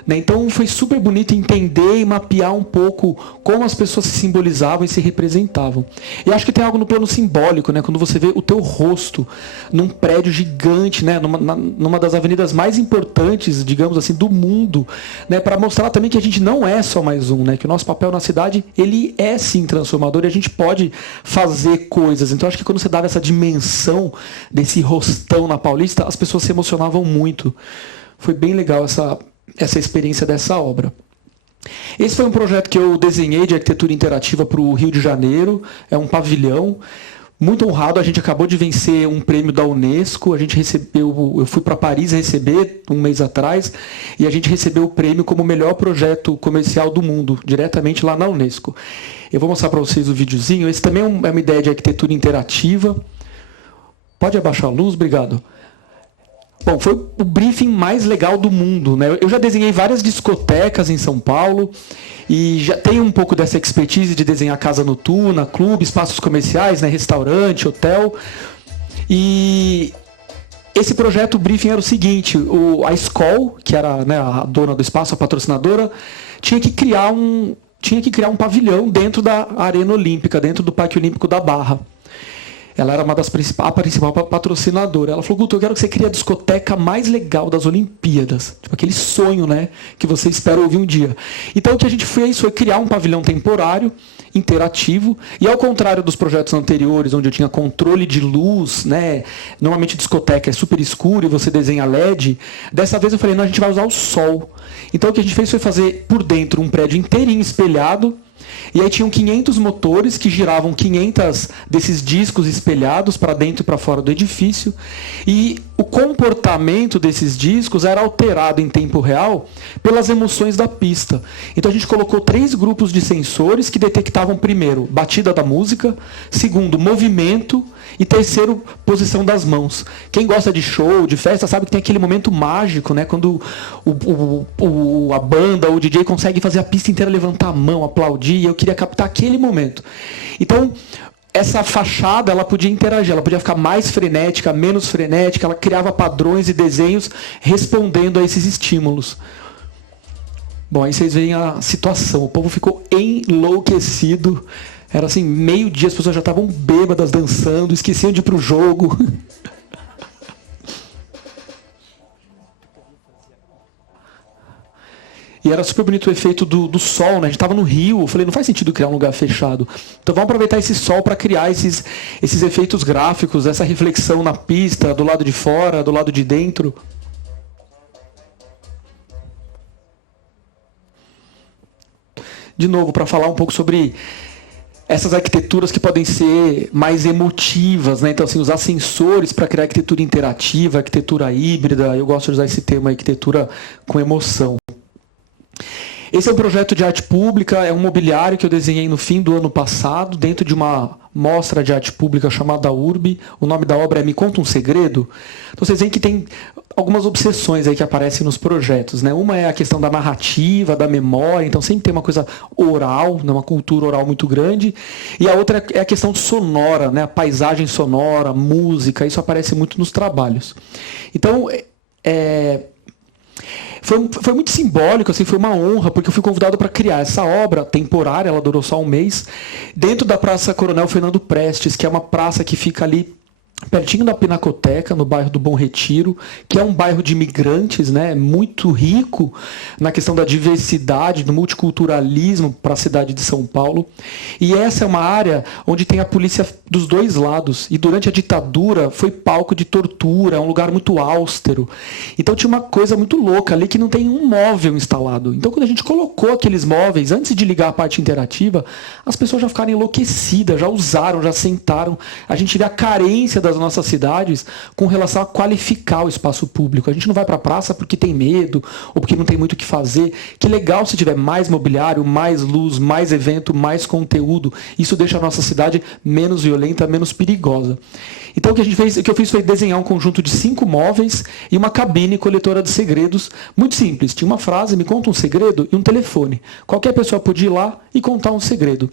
Né? Então, foi super bonito entender e mapear um pouco como as pessoas se simbolizavam e se representavam. E acho que tem algo no plano simbólico, né? Quando você vê o teu rosto num prédio gigante, né? numa das avenidas mais importantes, digamos assim, do mundo, né? Para mostrar também que a gente não é só mais um, né? Que o nosso papel na cidade, ele é sim transformador e a gente pode fazer coisas. Então acho que quando você dava essa dimensão desse rostão na Paulista, as pessoas se emocionavam muito. Foi bem legal essa experiência dessa obra. Esse foi um projeto que eu desenhei de arquitetura interativa para o Rio de Janeiro, é um pavilhão. Muito honrado, a gente acabou de vencer um prêmio da Unesco, eu fui para Paris receber um mês atrás, e a gente recebeu o prêmio como o melhor projeto comercial do mundo, diretamente lá na Unesco. Eu vou mostrar para vocês o videozinho, esse também é uma ideia de arquitetura interativa. Pode abaixar a luz, obrigado. Bom, foi o briefing mais legal do mundo, né? Eu já desenhei várias discotecas em São Paulo e já tenho um pouco dessa expertise de desenhar casa noturna, clube, espaços comerciais, né? Restaurante, hotel. E esse projeto, o briefing era o seguinte: a Skol, que era, né, a dona do espaço, a patrocinadora, tinha que criar um pavilhão dentro da Arena Olímpica, dentro do Parque Olímpico da Barra. Ela era a principal patrocinadora. Ela falou: Guto, eu quero que você crie a discoteca mais legal das Olimpíadas. Tipo aquele sonho, né, que você espera ouvir um dia. Então o que a gente fez foi criar um pavilhão temporário, interativo, e ao contrário dos projetos anteriores, onde eu tinha controle de luz, né, normalmente discoteca é super escuro e você desenha LED, dessa vez eu falei: não, a gente vai usar o sol. Então o que a gente fez foi fazer por dentro um prédio inteirinho espelhado, e aí tinham 500 motores que giravam 500 desses discos espelhados para dentro e para fora do edifício. E o comportamento desses discos era alterado em tempo real pelas emoções da pista. Então a gente colocou 3 grupos de sensores que detectavam, primeiro, batida da música, segundo, movimento, e terceiro, posição das mãos. Quem gosta de show, de festa, sabe que tem aquele momento mágico, né, quando a banda ou o DJ consegue fazer a pista inteira levantar a mão, aplaudir, e eu queria captar aquele momento. Então, essa fachada, ela podia interagir, ela podia ficar mais frenética, menos frenética, ela criava padrões e desenhos respondendo a esses estímulos. Bom, aí vocês veem a situação, o povo ficou enlouquecido. Era assim, meio-dia, as pessoas já estavam bêbadas, dançando, esqueciam de ir pro jogo. E era super bonito o efeito do sol, né? A gente estava no Rio, eu falei: não faz sentido criar um lugar fechado. Então vamos aproveitar esse sol para criar esses efeitos gráficos, essa reflexão na pista, do lado de fora, do lado de dentro. De novo, para falar um pouco sobre essas arquiteturas que podem ser mais emotivas, né? Então, assim, usar sensores para criar arquitetura interativa, arquitetura híbrida. Eu gosto de usar esse termo, arquitetura com emoção. Esse é um projeto de arte pública, é um mobiliário que eu desenhei no fim do ano passado, dentro de uma mostra de arte pública chamada URB. O nome da obra é Me Conta um Segredo. Então vocês veem que tem algumas obsessões aí que aparecem nos projetos, né? Uma é a questão da narrativa, da memória, então sempre tem uma coisa oral, né? Uma cultura oral muito grande. E a outra é a questão sonora, né? A paisagem sonora, música, isso aparece muito nos trabalhos. Então, foi muito simbólico, assim, foi uma honra, porque eu fui convidado para criar essa obra temporária, ela durou só um mês, dentro da Praça Coronel Fernando Prestes, que é uma praça que fica ali pertinho da Pinacoteca, no bairro do Bom Retiro, que é um bairro de imigrantes, né, muito rico na questão da diversidade, do multiculturalismo para a cidade de São Paulo. E essa é uma área onde tem a polícia dos dois lados. E durante a ditadura foi palco de tortura, é um lugar muito austero. Então tinha uma coisa muito louca ali que não tem um móvel instalado. Então quando a gente colocou aqueles móveis, antes de ligar a parte interativa, as pessoas já ficaram enlouquecidas, já usaram, já sentaram. A gente vê a carência das nossas cidades com relação a qualificar o espaço público. A gente não vai para a praça porque tem medo ou porque não tem muito o que fazer. Que legal se tiver mais mobiliário, mais luz, mais evento, mais conteúdo. Isso deixa a nossa cidade menos violenta, menos perigosa. Então o que eu fiz foi desenhar um conjunto de 5 móveis e uma cabine coletora de segredos, muito simples. Tinha uma frase: me conta um segredo, e um telefone. Qualquer pessoa podia ir lá e contar um segredo.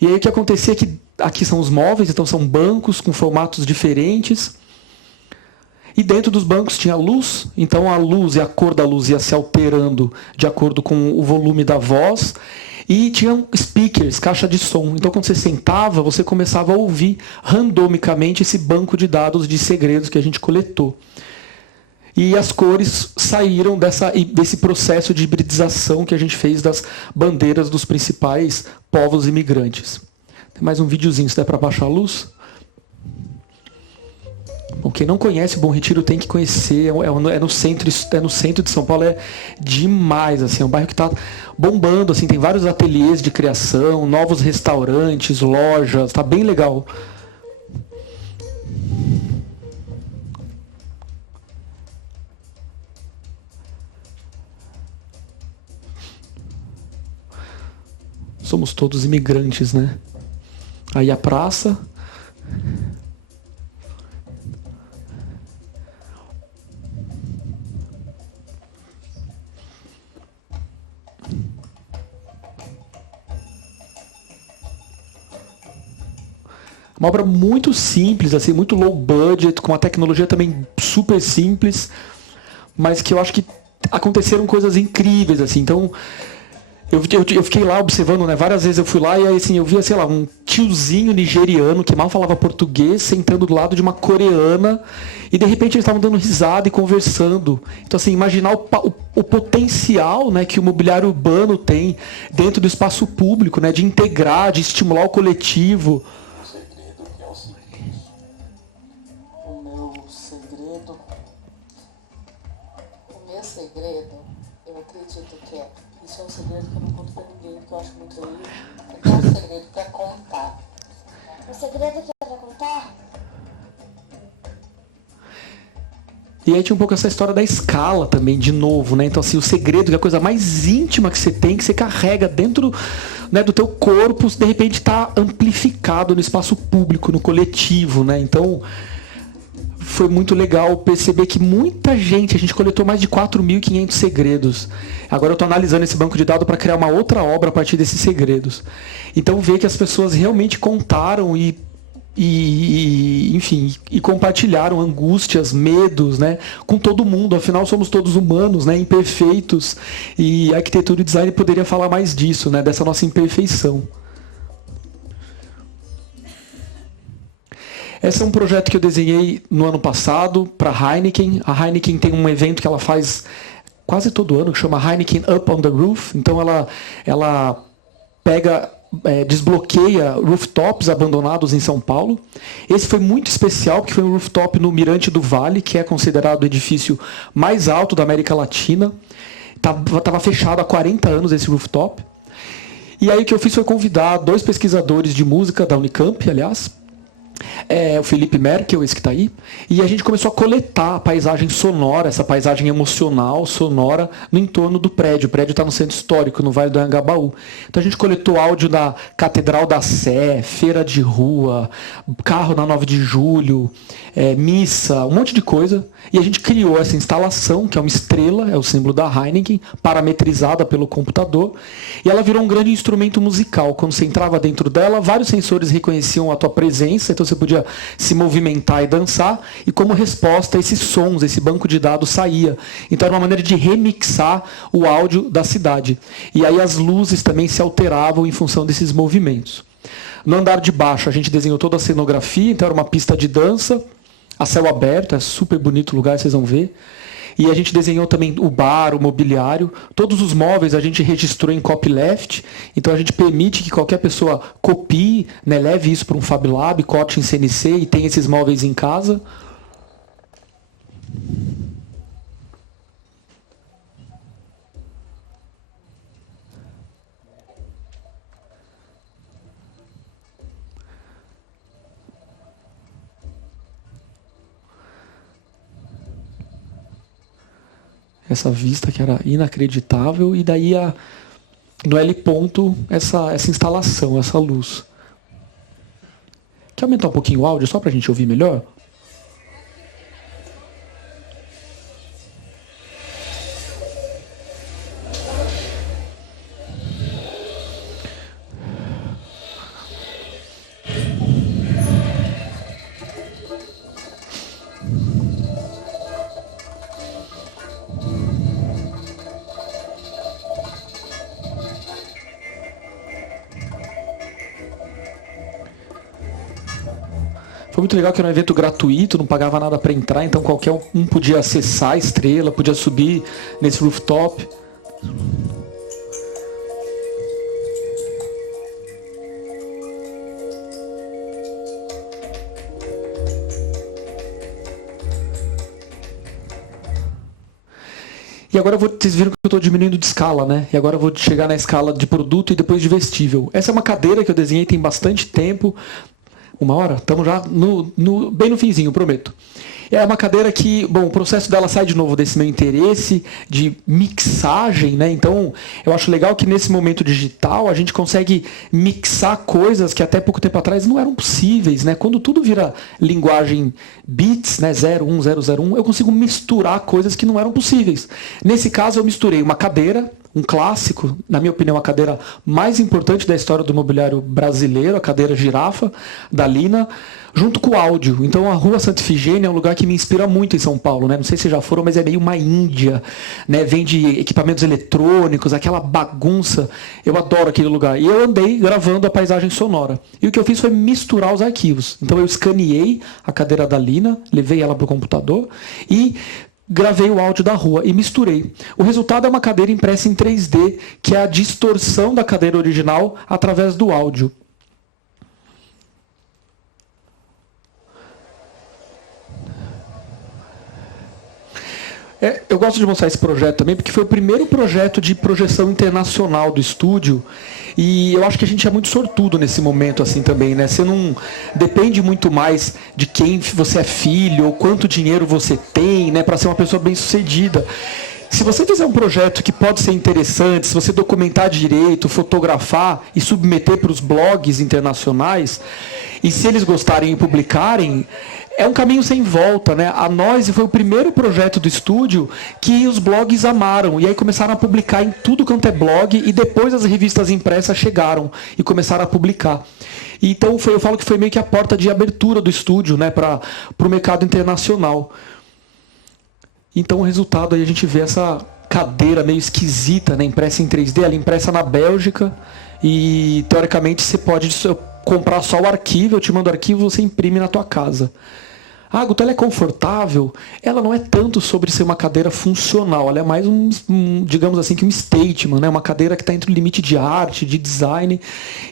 E aí o que acontecia é que aqui são os móveis, então são bancos com formatos diferentes. E dentro dos bancos tinha luz, então a luz e a cor da luz ia se alterando de acordo com o volume da voz. E tinham speakers, caixa de som. Então quando você sentava, você começava a ouvir randomicamente esse banco de dados de segredos que a gente coletou. E as cores saíram desse processo de hibridização que a gente fez das bandeiras dos principais povos imigrantes. Tem mais um videozinho, se der para baixar a luz. Bom, quem não conhece o Bom Retiro tem que conhecer. É no centro de São Paulo, é demais. Assim, é um bairro que está bombando. Assim, tem vários ateliês de criação, novos restaurantes, lojas. Está bem legal. Somos todos imigrantes, né? Aí a praça. Uma obra muito simples, assim, muito low budget, com uma tecnologia também super simples, mas que eu acho que aconteceram coisas incríveis, assim. Então, eu fiquei lá observando, né? Várias vezes eu fui lá e aí, assim, eu via, sei lá, um tiozinho nigeriano que mal falava português sentando do lado de uma coreana e de repente eles estavam dando risada e conversando. Então, assim, imaginar o potencial, né, que o mobiliário urbano tem dentro do espaço público, né? De integrar, de estimular o coletivo. O meu segredo, eu acredito que é. Isso é um segredo que eu não conto pra ninguém, que eu acho muito lindo. Eu tenho um segredo pra contar. O segredo que eu vou contar? E aí tinha um pouco essa história da escala também, de novo, né? Então, assim, o segredo, que é a coisa mais íntima que você carrega dentro, né, do teu corpo, de repente está amplificado no espaço público, no coletivo, né? Então, foi muito legal perceber que muita gente, a gente coletou mais de 4.500 segredos. Agora eu estou analisando esse banco de dados para criar uma outra obra a partir desses segredos. Então, ver que as pessoas realmente contaram enfim, compartilharam angústias, medos, né, com todo mundo. Afinal, somos todos humanos, né, imperfeitos, e a arquitetura e design poderia falar mais disso, né, dessa nossa imperfeição. Esse é um projeto que eu desenhei no ano passado para a Heineken. A Heineken tem um evento que ela faz quase todo ano, que chama Heineken Up on the Roof. Então ela pega... desbloqueia rooftops abandonados em São Paulo. Esse foi muito especial, porque foi um rooftop no Mirante do Vale, que é considerado o edifício mais alto da América Latina. Estava fechado há 40 anos esse rooftop. E aí o que eu fiz foi convidar 2 pesquisadores de música da Unicamp, aliás, o Felipe Merkel, esse que está aí, e a gente começou a coletar a paisagem sonora, essa paisagem emocional, sonora, no entorno do prédio. O prédio está no centro histórico, no Vale do Anhangabaú. Então a gente coletou áudio da Catedral da Sé, feira de rua, carro na 9 de julho, missa, um monte de coisa. E a gente criou essa instalação, que é uma estrela, é o símbolo da Heineken, parametrizada pelo computador, e ela virou um grande instrumento musical. Quando você entrava dentro dela, vários sensores reconheciam a tua presença, então você podia se movimentar e dançar, e como resposta, esses sons, esse banco de dados saía. Então era uma maneira de remixar o áudio da cidade. E aí as luzes também se alteravam em função desses movimentos. No andar de baixo, a gente desenhou toda a cenografia, então era uma pista de dança, a céu aberto, é super bonito o lugar, vocês vão ver. E a gente desenhou também o bar, o mobiliário. Todos os móveis a gente registrou em copyleft. Então a gente permite que qualquer pessoa copie, né, leve isso para um Fab Lab, corte em CNC e tenha esses móveis em casa. Essa vista que era inacreditável, e daí no L ponto essa instalação, essa luz. Quer aumentar um pouquinho o áudio só para a gente ouvir melhor? Foi muito legal que era um evento gratuito, não pagava nada para entrar, então qualquer um podia acessar a estrela, podia subir nesse rooftop. E agora vocês viram que eu estou diminuindo de escala, né? E agora eu vou chegar na escala de produto e depois de vestível. Essa é uma cadeira que eu desenhei tem bastante tempo. 1 hora? Estamos já bem no finzinho, prometo. É uma cadeira que, bom, o processo dela sai de novo desse meu interesse de mixagem, né? Então, eu acho legal que nesse momento digital a gente consegue mixar coisas que até pouco tempo atrás não eram possíveis, né? Quando tudo vira linguagem bits, né? 01, 001, eu consigo misturar coisas que não eram possíveis. Nesse caso, eu misturei uma cadeira um clássico, na minha opinião, a cadeira mais importante da história do mobiliário brasileiro, a cadeira Girafa, da Lina, junto com o áudio. Então a Rua Santa Ifigênia é um lugar que me inspira muito em São Paulo, né? Não sei se já foram, mas é meio uma Índia, né? Vende equipamentos eletrônicos, aquela bagunça. Eu adoro aquele lugar. E eu andei gravando a paisagem sonora. E o que eu fiz foi misturar os arquivos. Então eu escaneei a cadeira da Lina, levei ela para o computador e gravei o áudio da rua e misturei. O resultado é uma cadeira impressa em 3D, que é a distorção da cadeira original através do áudio. Eu gosto de mostrar esse projeto também, porque foi o primeiro projeto de projeção internacional do estúdio, e eu acho que a gente é muito sortudo nesse momento assim também, né? Você não depende muito mais de quem você é filho, ou quanto dinheiro você tem, né, para ser uma pessoa bem-sucedida. Se você fizer um projeto que pode ser interessante, se você documentar direito, fotografar e submeter para os blogs internacionais, e se eles gostarem e publicarem, é um caminho sem volta, né? A Noise foi o primeiro projeto do estúdio que os blogs amaram. E aí começaram a publicar em tudo quanto é blog, e depois as revistas impressas chegaram e começaram a publicar. Então eu falo que foi meio que a porta de abertura do estúdio, né, para o mercado internacional. Então o resultado aí a gente vê essa cadeira meio esquisita, né, impressa em 3D, ela é impressa na Bélgica, e teoricamente você pode comprar só o arquivo, eu te mando o arquivo, você imprime na tua casa. Ah, Guto, ela é confortável? Ela não é tanto sobre ser uma cadeira funcional, ela é mais digamos assim, que um statement, né? Uma cadeira que está entre o limite de arte, de design,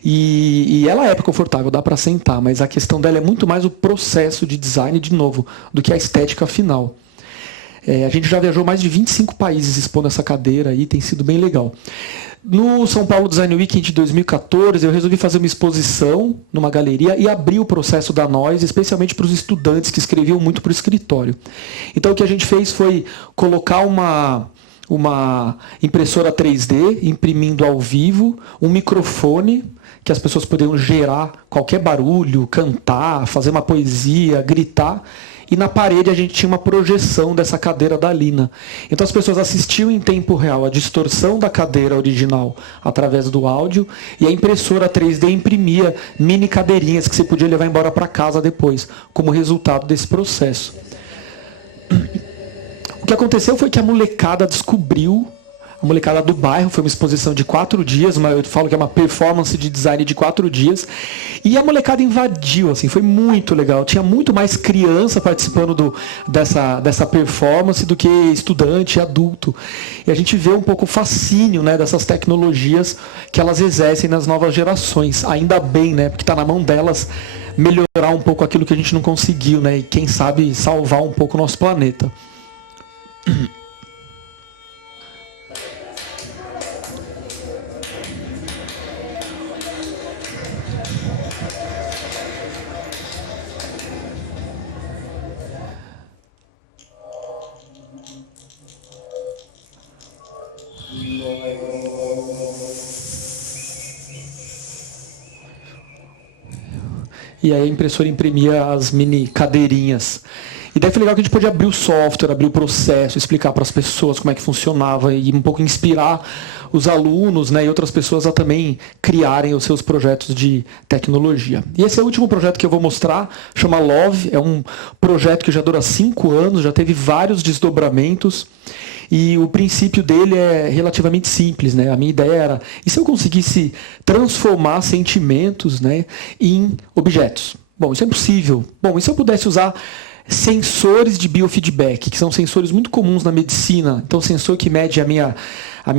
e ela é confortável, dá para sentar, mas a questão dela é muito mais o processo de design, de novo, do que a estética final. A gente já viajou mais de 25 países expondo essa cadeira aí, tem sido bem legal. No São Paulo Design Week de 2014, eu resolvi fazer uma exposição numa galeria e abrir o processo da Noise, especialmente para os estudantes que escreviam muito para o escritório. Então o que a gente fez foi colocar uma impressora 3D, imprimindo ao vivo, um microfone, que as pessoas poderiam gerar qualquer barulho, cantar, fazer uma poesia, gritar. E na parede a gente tinha uma projeção dessa cadeira da Lina. Então as pessoas assistiam em tempo real a distorção da cadeira original através do áudio, e a impressora 3D imprimia mini cadeirinhas que você podia levar embora para casa depois, como resultado desse processo. O que aconteceu foi que a molecada descobriu, a molecada do bairro, foi uma exposição de 4 dias, eu falo que é uma performance de design de 4 dias, e a molecada invadiu, assim, foi muito legal. Tinha muito mais criança participando dessa performance do que estudante, adulto. E a gente vê um pouco o fascínio, né, dessas tecnologias que elas exercem nas novas gerações. Ainda bem, né, porque está na mão delas melhorar um pouco aquilo que a gente não conseguiu, né, e quem sabe salvar um pouco o nosso planeta. E aí a impressora imprimia as mini cadeirinhas. E daí foi legal que a gente podia abrir o software, abrir o processo, explicar para as pessoas como é que funcionava e um pouco inspirar os alunos, né, e outras pessoas a também criarem os seus projetos de tecnologia. E esse é o último projeto que eu vou mostrar, chama Love, é um projeto que já dura 5 anos, já teve vários desdobramentos. E o princípio dele é relativamente simples, né? A minha ideia era, e se eu conseguisse transformar sentimentos, né, em objetos? Bom, isso é impossível. Bom, e se eu pudesse usar sensores de biofeedback, que são sensores muito comuns na medicina, então sensor que mede a minha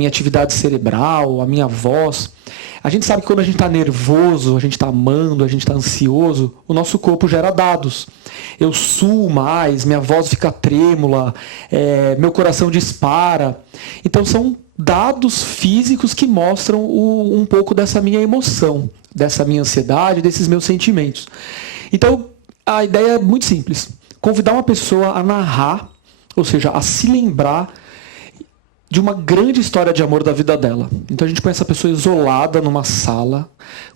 atividade cerebral, a minha voz. A gente sabe que quando a gente está nervoso, a gente está amando, a gente está ansioso, o nosso corpo gera dados. Eu suo mais, minha voz fica trêmula, meu coração dispara. Então são dados físicos que mostram um pouco dessa minha emoção, dessa minha ansiedade, desses meus sentimentos. Então a ideia é muito simples. Convidar uma pessoa a narrar, ou seja, a se lembrar de uma grande história de amor da vida dela. Então a gente põe essa pessoa isolada numa sala,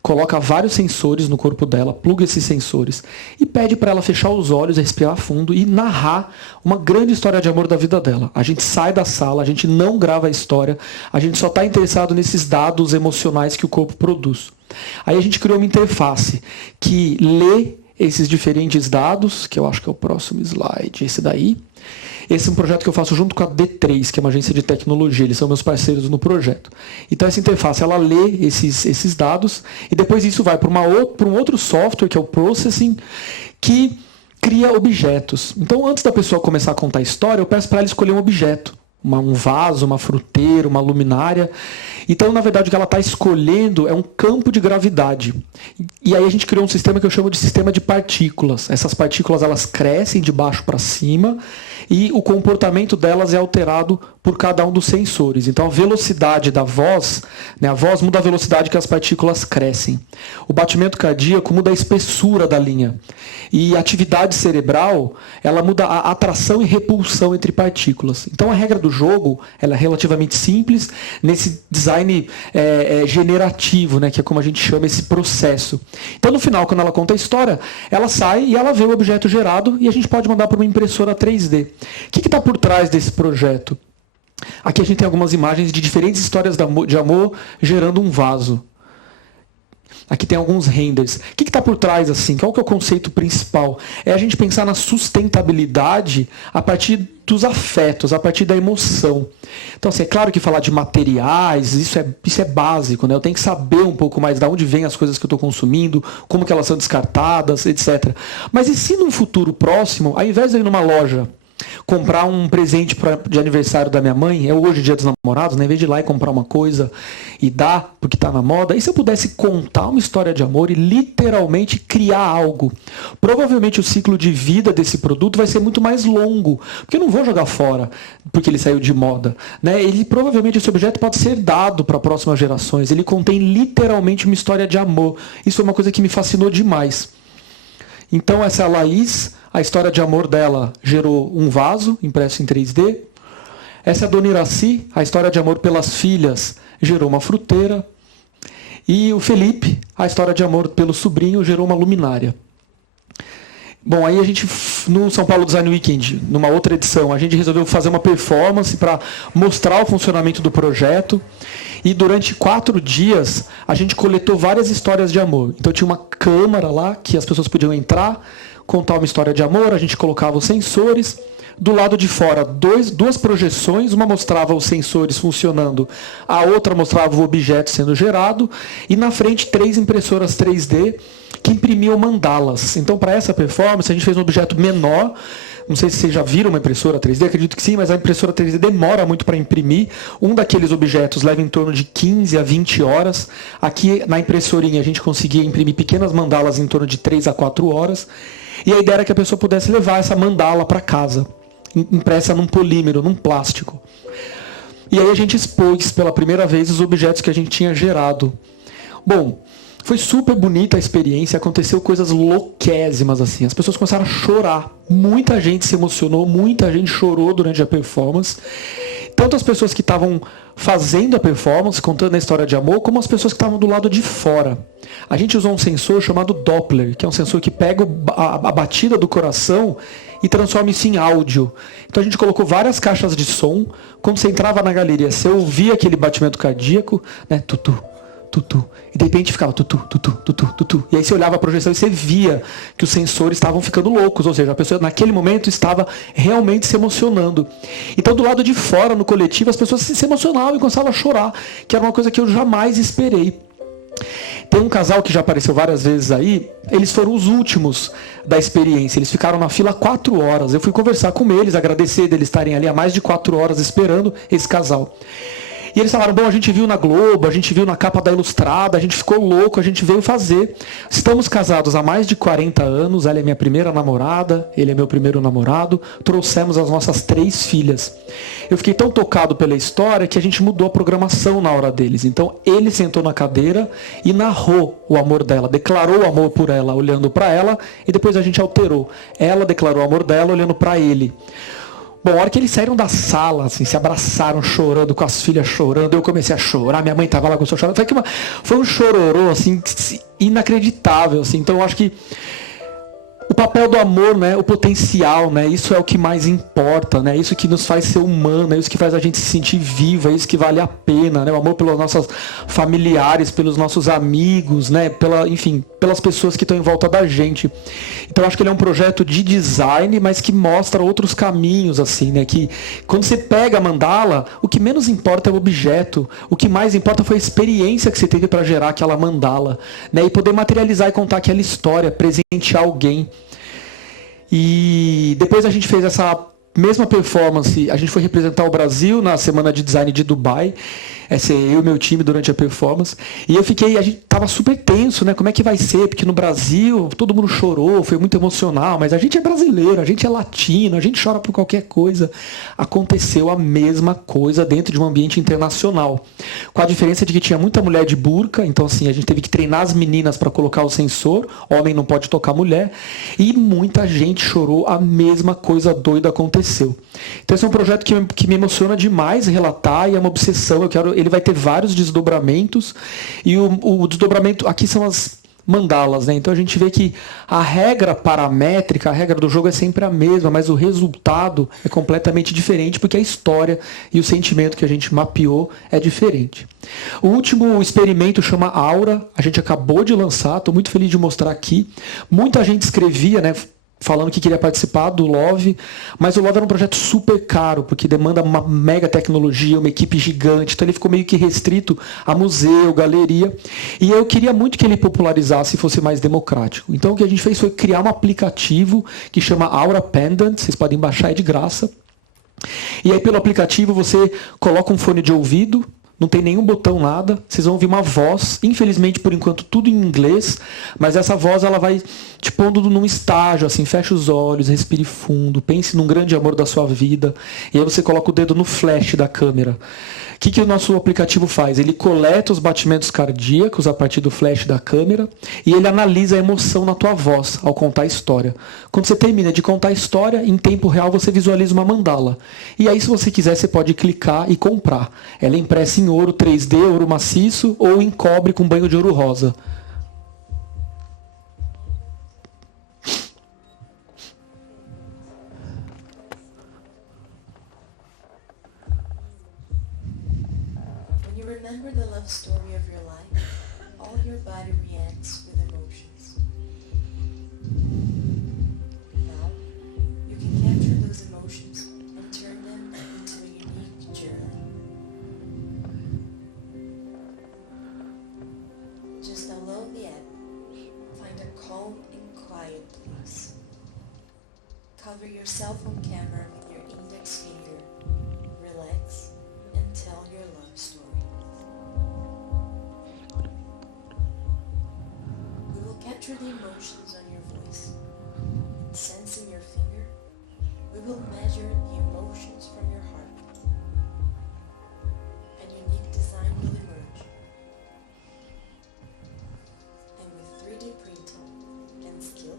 coloca vários sensores no corpo dela, pluga esses sensores e pede para ela fechar os olhos, respirar fundo e narrar uma grande história de amor da vida dela. A gente sai da sala, a gente não grava a história, a gente só está interessado nesses dados emocionais que o corpo produz. Aí a gente criou uma interface que lê esses diferentes dados, que eu acho que é o próximo slide, esse daí. Esse é um projeto que eu faço junto com a D3, que é uma agência de tecnologia, eles são meus parceiros no projeto. Então essa interface, ela lê esses dados e depois isso vai para um outro software, que é o Processing, que cria objetos. Então antes da pessoa começar a contar a história, eu peço para ela escolher um objeto. Um vaso, uma fruteira, uma luminária. Então, na verdade, o que ela está escolhendo é um campo de gravidade. E aí a gente criou um sistema que eu chamo de sistema de partículas. Essas partículas, elas crescem de baixo para cima e o comportamento delas é alterado por cada um dos sensores. Então, a velocidade da voz, né, a voz muda a velocidade que as partículas crescem. O batimento cardíaco muda a espessura da linha. E a atividade cerebral, ela muda a atração e repulsão entre partículas. Então, a regra do jogo, ela é relativamente simples nesse design generativo, né, que é como a gente chama esse processo. Então, no final, quando ela conta a história, ela sai e ela vê o objeto gerado e a gente pode mandar para uma impressora 3D. O que está por trás desse projeto? Aqui a gente tem algumas imagens de diferentes histórias de amor gerando um vaso. Aqui tem alguns renders. O que está por trás, assim? Qual que é o conceito principal? É a gente pensar na sustentabilidade a partir dos afetos, a partir da emoção. Então, assim, é claro que falar de materiais, isso é básico, né? Eu tenho que saber um pouco mais de onde vêm as coisas que eu estou consumindo, como que elas são descartadas, etc. Mas e se num futuro próximo, ao invés de ir numa loja comprar um presente de aniversário da minha mãe, é hoje dia dos namorados, né? Em vez de ir lá e comprar uma coisa e dar porque está na moda, e se eu pudesse contar uma história de amor e literalmente criar algo? Provavelmente o ciclo de vida desse produto vai ser muito mais longo, porque eu não vou jogar fora porque ele saiu de moda, né? Provavelmente esse objeto pode ser dado para próximas gerações, ele contém literalmente uma história de amor. Isso é uma coisa que me fascinou demais. Então essa é a Laís. A história de amor dela gerou um vaso impresso em 3D. Essa é a Dona Iraci. A história de amor pelas filhas gerou uma fruteira. E o Felipe, a história de amor pelo sobrinho, gerou uma luminária. Bom, aí a gente, no São Paulo Design Weekend, numa outra edição, a gente resolveu fazer uma performance para mostrar o funcionamento do projeto. E durante 4 dias, a gente coletou várias histórias de amor. Então tinha uma câmara lá que as pessoas podiam entrar, contar uma história de amor, a gente colocava os sensores. Do lado de fora, duas projeções, uma mostrava os sensores funcionando, a outra mostrava o objeto sendo gerado, e na frente 3 impressoras 3D que imprimiam mandalas. Então, para essa performance, a gente fez um objeto menor. Não sei se vocês já viram uma impressora 3D, acredito que sim, mas a impressora 3D demora muito para imprimir. Um daqueles objetos leva em torno de 15 a 20 horas. Aqui na impressorinha a gente conseguia imprimir pequenas mandalas em torno de 3 a 4 horas. E a ideia era que a pessoa pudesse levar essa mandala para casa, impressa num polímero, num plástico. E aí a gente expôs pela primeira vez os objetos que a gente tinha gerado. Bom, foi super bonita a experiência, aconteceu coisas louquésimas assim. As pessoas começaram a chorar. Muita gente se emocionou, muita gente chorou durante a performance. Tanto as pessoas que estavam fazendo a performance, contando a história de amor, como as pessoas que estavam do lado de fora. A gente usou um sensor chamado Doppler, que é um sensor que pega a batida do coração e transforma isso em áudio. Então a gente colocou várias caixas de som. Quando você entrava na galeria, você ouvia aquele batimento cardíaco, né? Tutu, tutu. E de repente ficava tutu, tutu, tutu, tutu. E aí você olhava a projeção e você via que os sensores estavam ficando loucos. Ou seja, a pessoa naquele momento estava realmente se emocionando. Então do lado de fora, no coletivo, as pessoas se emocionavam e começavam a chorar, que era uma coisa que eu jamais esperei. Tem um casal que já apareceu várias vezes aí, eles foram os últimos da experiência, eles ficaram na fila 4 horas. Eu fui conversar com eles, agradecer deles estarem ali há mais de 4 horas esperando esse casal. E eles falaram, bom, a gente viu na Globo, a gente viu na capa da Ilustrada, a gente ficou louco, a gente veio fazer. Estamos casados há mais de 40 anos, ela é minha primeira namorada, ele é meu primeiro namorado, trouxemos as nossas 3 filhas. Eu fiquei tão tocado pela história que a gente mudou a programação na hora deles. Então ele sentou na cadeira e narrou o amor dela, declarou o amor por ela, olhando para ela, e depois a gente alterou. Ela declarou o amor dela olhando para ele. Bom, a hora que eles saíram da sala, assim, se abraçaram chorando, com as filhas chorando, eu comecei a chorar, minha mãe tava lá com o seu chorando. Foi um chororô, assim, inacreditável, assim. Então eu acho que o papel do amor, né, o potencial, né, isso é o que mais importa, né, isso que nos faz ser humano, é isso que faz a gente se sentir vivo, é isso que vale a pena, né, o amor pelos nossos familiares, pelos nossos amigos, né, enfim, pelas pessoas que estão em volta da gente. Então eu acho que ele é um projeto de design, mas que mostra outros caminhos, assim, né, que quando você pega a mandala, o que menos importa é o objeto, o que mais importa foi a experiência que você teve para gerar aquela mandala, né, e poder materializar e contar aquela história, presentear alguém. E depois a gente fez essa mesma performance, a gente foi representar o Brasil na Semana de Design de Dubai, essa eu e meu time durante a performance, e a gente tava super tenso, né, como é que vai ser, porque no Brasil todo mundo chorou, foi muito emocional, mas a gente é brasileiro, a gente é latino, a gente chora por qualquer coisa. Aconteceu a mesma coisa dentro de um ambiente internacional, com a diferença de que tinha muita mulher de burca, então assim, a gente teve que treinar as meninas para colocar o sensor, homem não pode tocar mulher, e muita gente chorou, a mesma coisa doida aconteceu. Então esse é um projeto que me emociona demais relatar, e é uma obsessão, ele vai ter vários desdobramentos, e o desdobramento, aqui são as mandalas, né? Então a gente vê que a regra paramétrica, a regra do jogo é sempre a mesma, mas o resultado é completamente diferente, porque a história e o sentimento que a gente mapeou é diferente. O último experimento chama Aura, a gente acabou de lançar, estou muito feliz de mostrar aqui. Muita gente escrevia, né, falando que queria participar do Love, mas o Love era um projeto super caro, porque demanda uma mega tecnologia, uma equipe gigante, então ele ficou meio que restrito a museu, galeria, e eu queria muito que ele popularizasse e fosse mais democrático. Então o que a gente fez foi criar um aplicativo que chama Aura Pendant, vocês podem baixar, é de graça, e aí pelo aplicativo você coloca um fone de ouvido, não tem nenhum botão, nada. Vocês vão ouvir uma voz, infelizmente por enquanto tudo em inglês, mas essa voz ela vai te pondo num estágio, assim, fecha os olhos, respire fundo, pense num grande amor da sua vida, e aí você coloca o dedo no flash da câmera. O que o nosso aplicativo faz? Ele coleta os batimentos cardíacos a partir do flash da câmera e ele analisa a emoção na tua voz ao contar a história. Quando você termina de contar a história, em tempo real você visualiza uma mandala. E aí, se você quiser, você pode clicar e comprar. Ela é impressa em ouro 3D, ouro maciço, ou em cobre com banho de ouro rosa. Remember the love story of your life, all your body reacts with emotions. Now, you can capture those emotions and turn them into a unique journey. Just download the app, find a calm and quiet place. Cover your cell phone camera with your index finger, relax, and tell your love story. Capture the emotions on your voice. Sensing your finger, we will measure the emotions from your heart. A unique design will emerge. And with 3D printing and skill,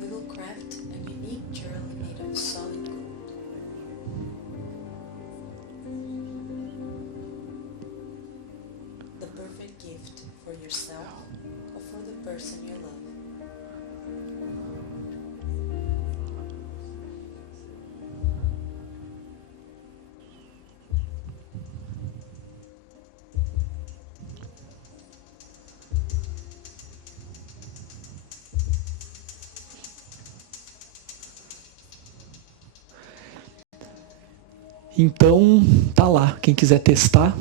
we will craft a unique journal made of solid gold. The perfect gift for yourself or for the person you love. Então, tá lá. Quem quiser testar.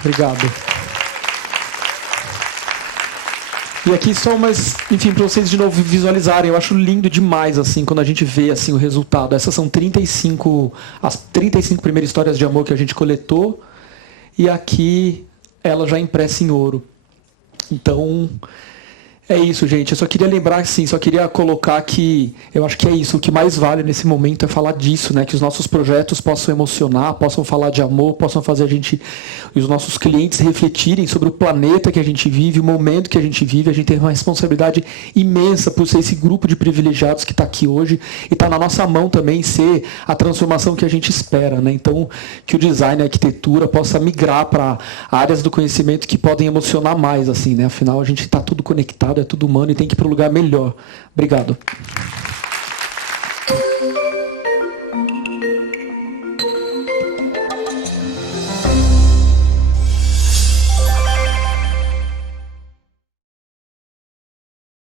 Obrigado. E aqui só umas, enfim, para vocês de novo visualizarem, eu acho lindo demais assim quando a gente vê assim o resultado. Essas são as 35 primeiras histórias de amor que a gente coletou, e aqui ela já impressa em ouro. Então, É isso, gente. Eu só queria lembrar, assim, só queria colocar que eu acho que é isso. O que mais vale nesse momento é falar disso, né? Que os nossos projetos possam emocionar, possam falar de amor, possam fazer a gente e os nossos clientes refletirem sobre o planeta que a gente vive, o momento que a gente vive. A gente tem uma responsabilidade imensa por ser esse grupo de privilegiados que está aqui hoje e está na nossa mão também ser a transformação que a gente espera, né? Então, que o design e a arquitetura possa migrar para áreas do conhecimento que podem emocionar mais, assim, né? Afinal, a gente está tudo conectado, é tudo humano e tem que ir para um lugar melhor. Obrigado.